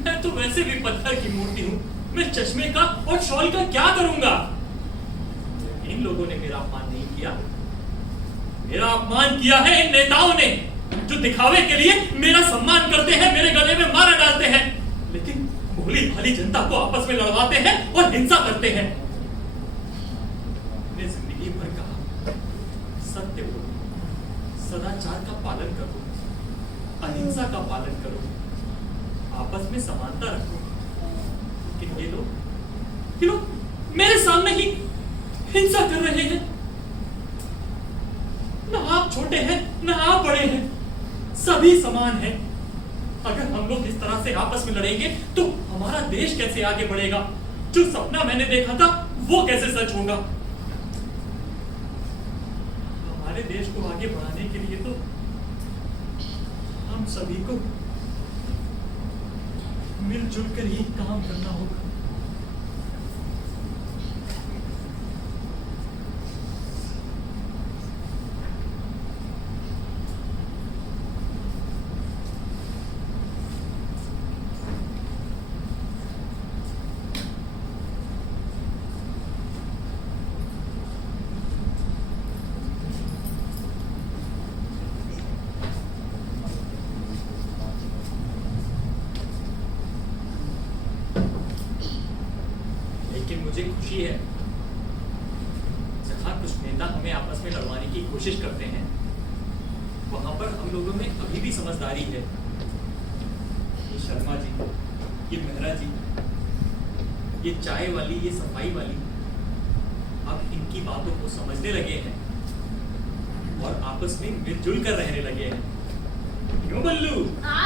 मैं तो वैसे भी पत्थर की मूर्ति हूँ, मैं चश्मे का और शॉल का क्या करूंगा? इन लोगों ने मेरा अपमान नहीं किया, मेरा अपमान किया है इन नेताओं ने, जो दिखावे के लिए मेरा सम्मान करते हैं, मेरे गले में माला डालते हैं, लेकिन भोली भाली जनता को आपस में लड़वाते हैं और हिंसा करते हैं। मैंने जिंदगी भर कहा, सत्य बोलो, सदाचार का पालन करो, अहिंसा का पालन करो, आपस में समानता रखो। लेकिन ये लोग मेरे सामने ही हिंसा कर रहे हैं। ना आप छोटे हैं, ना आप बड़े हैं, सभी समान हैं। अगर हम लोग इस तरह से आपस में लड़ेंगे तो हमारा देश कैसे आगे बढ़ेगा? जो सपना मैंने देखा था वो कैसे सच होगा? हमारे देश को आगे बढ़ाने के लिए तो हम सभी को मिलजुल कर ही काम करना होगा। मुझे खुशी है जहां कुछ नेता हमें आपस में लड़वाने की कोशिश करते हैं, वहां पर हम लोगों में अभी भी समझदारी है। ये शर्मा जी, ये मेहरा जी, ये चाय वाली, ये सफाई वाली, अब इनकी बातों को समझने लगे हैं और आपस में मिलजुल कर रहने लगे हैं। क्यों बल्लू? हाँ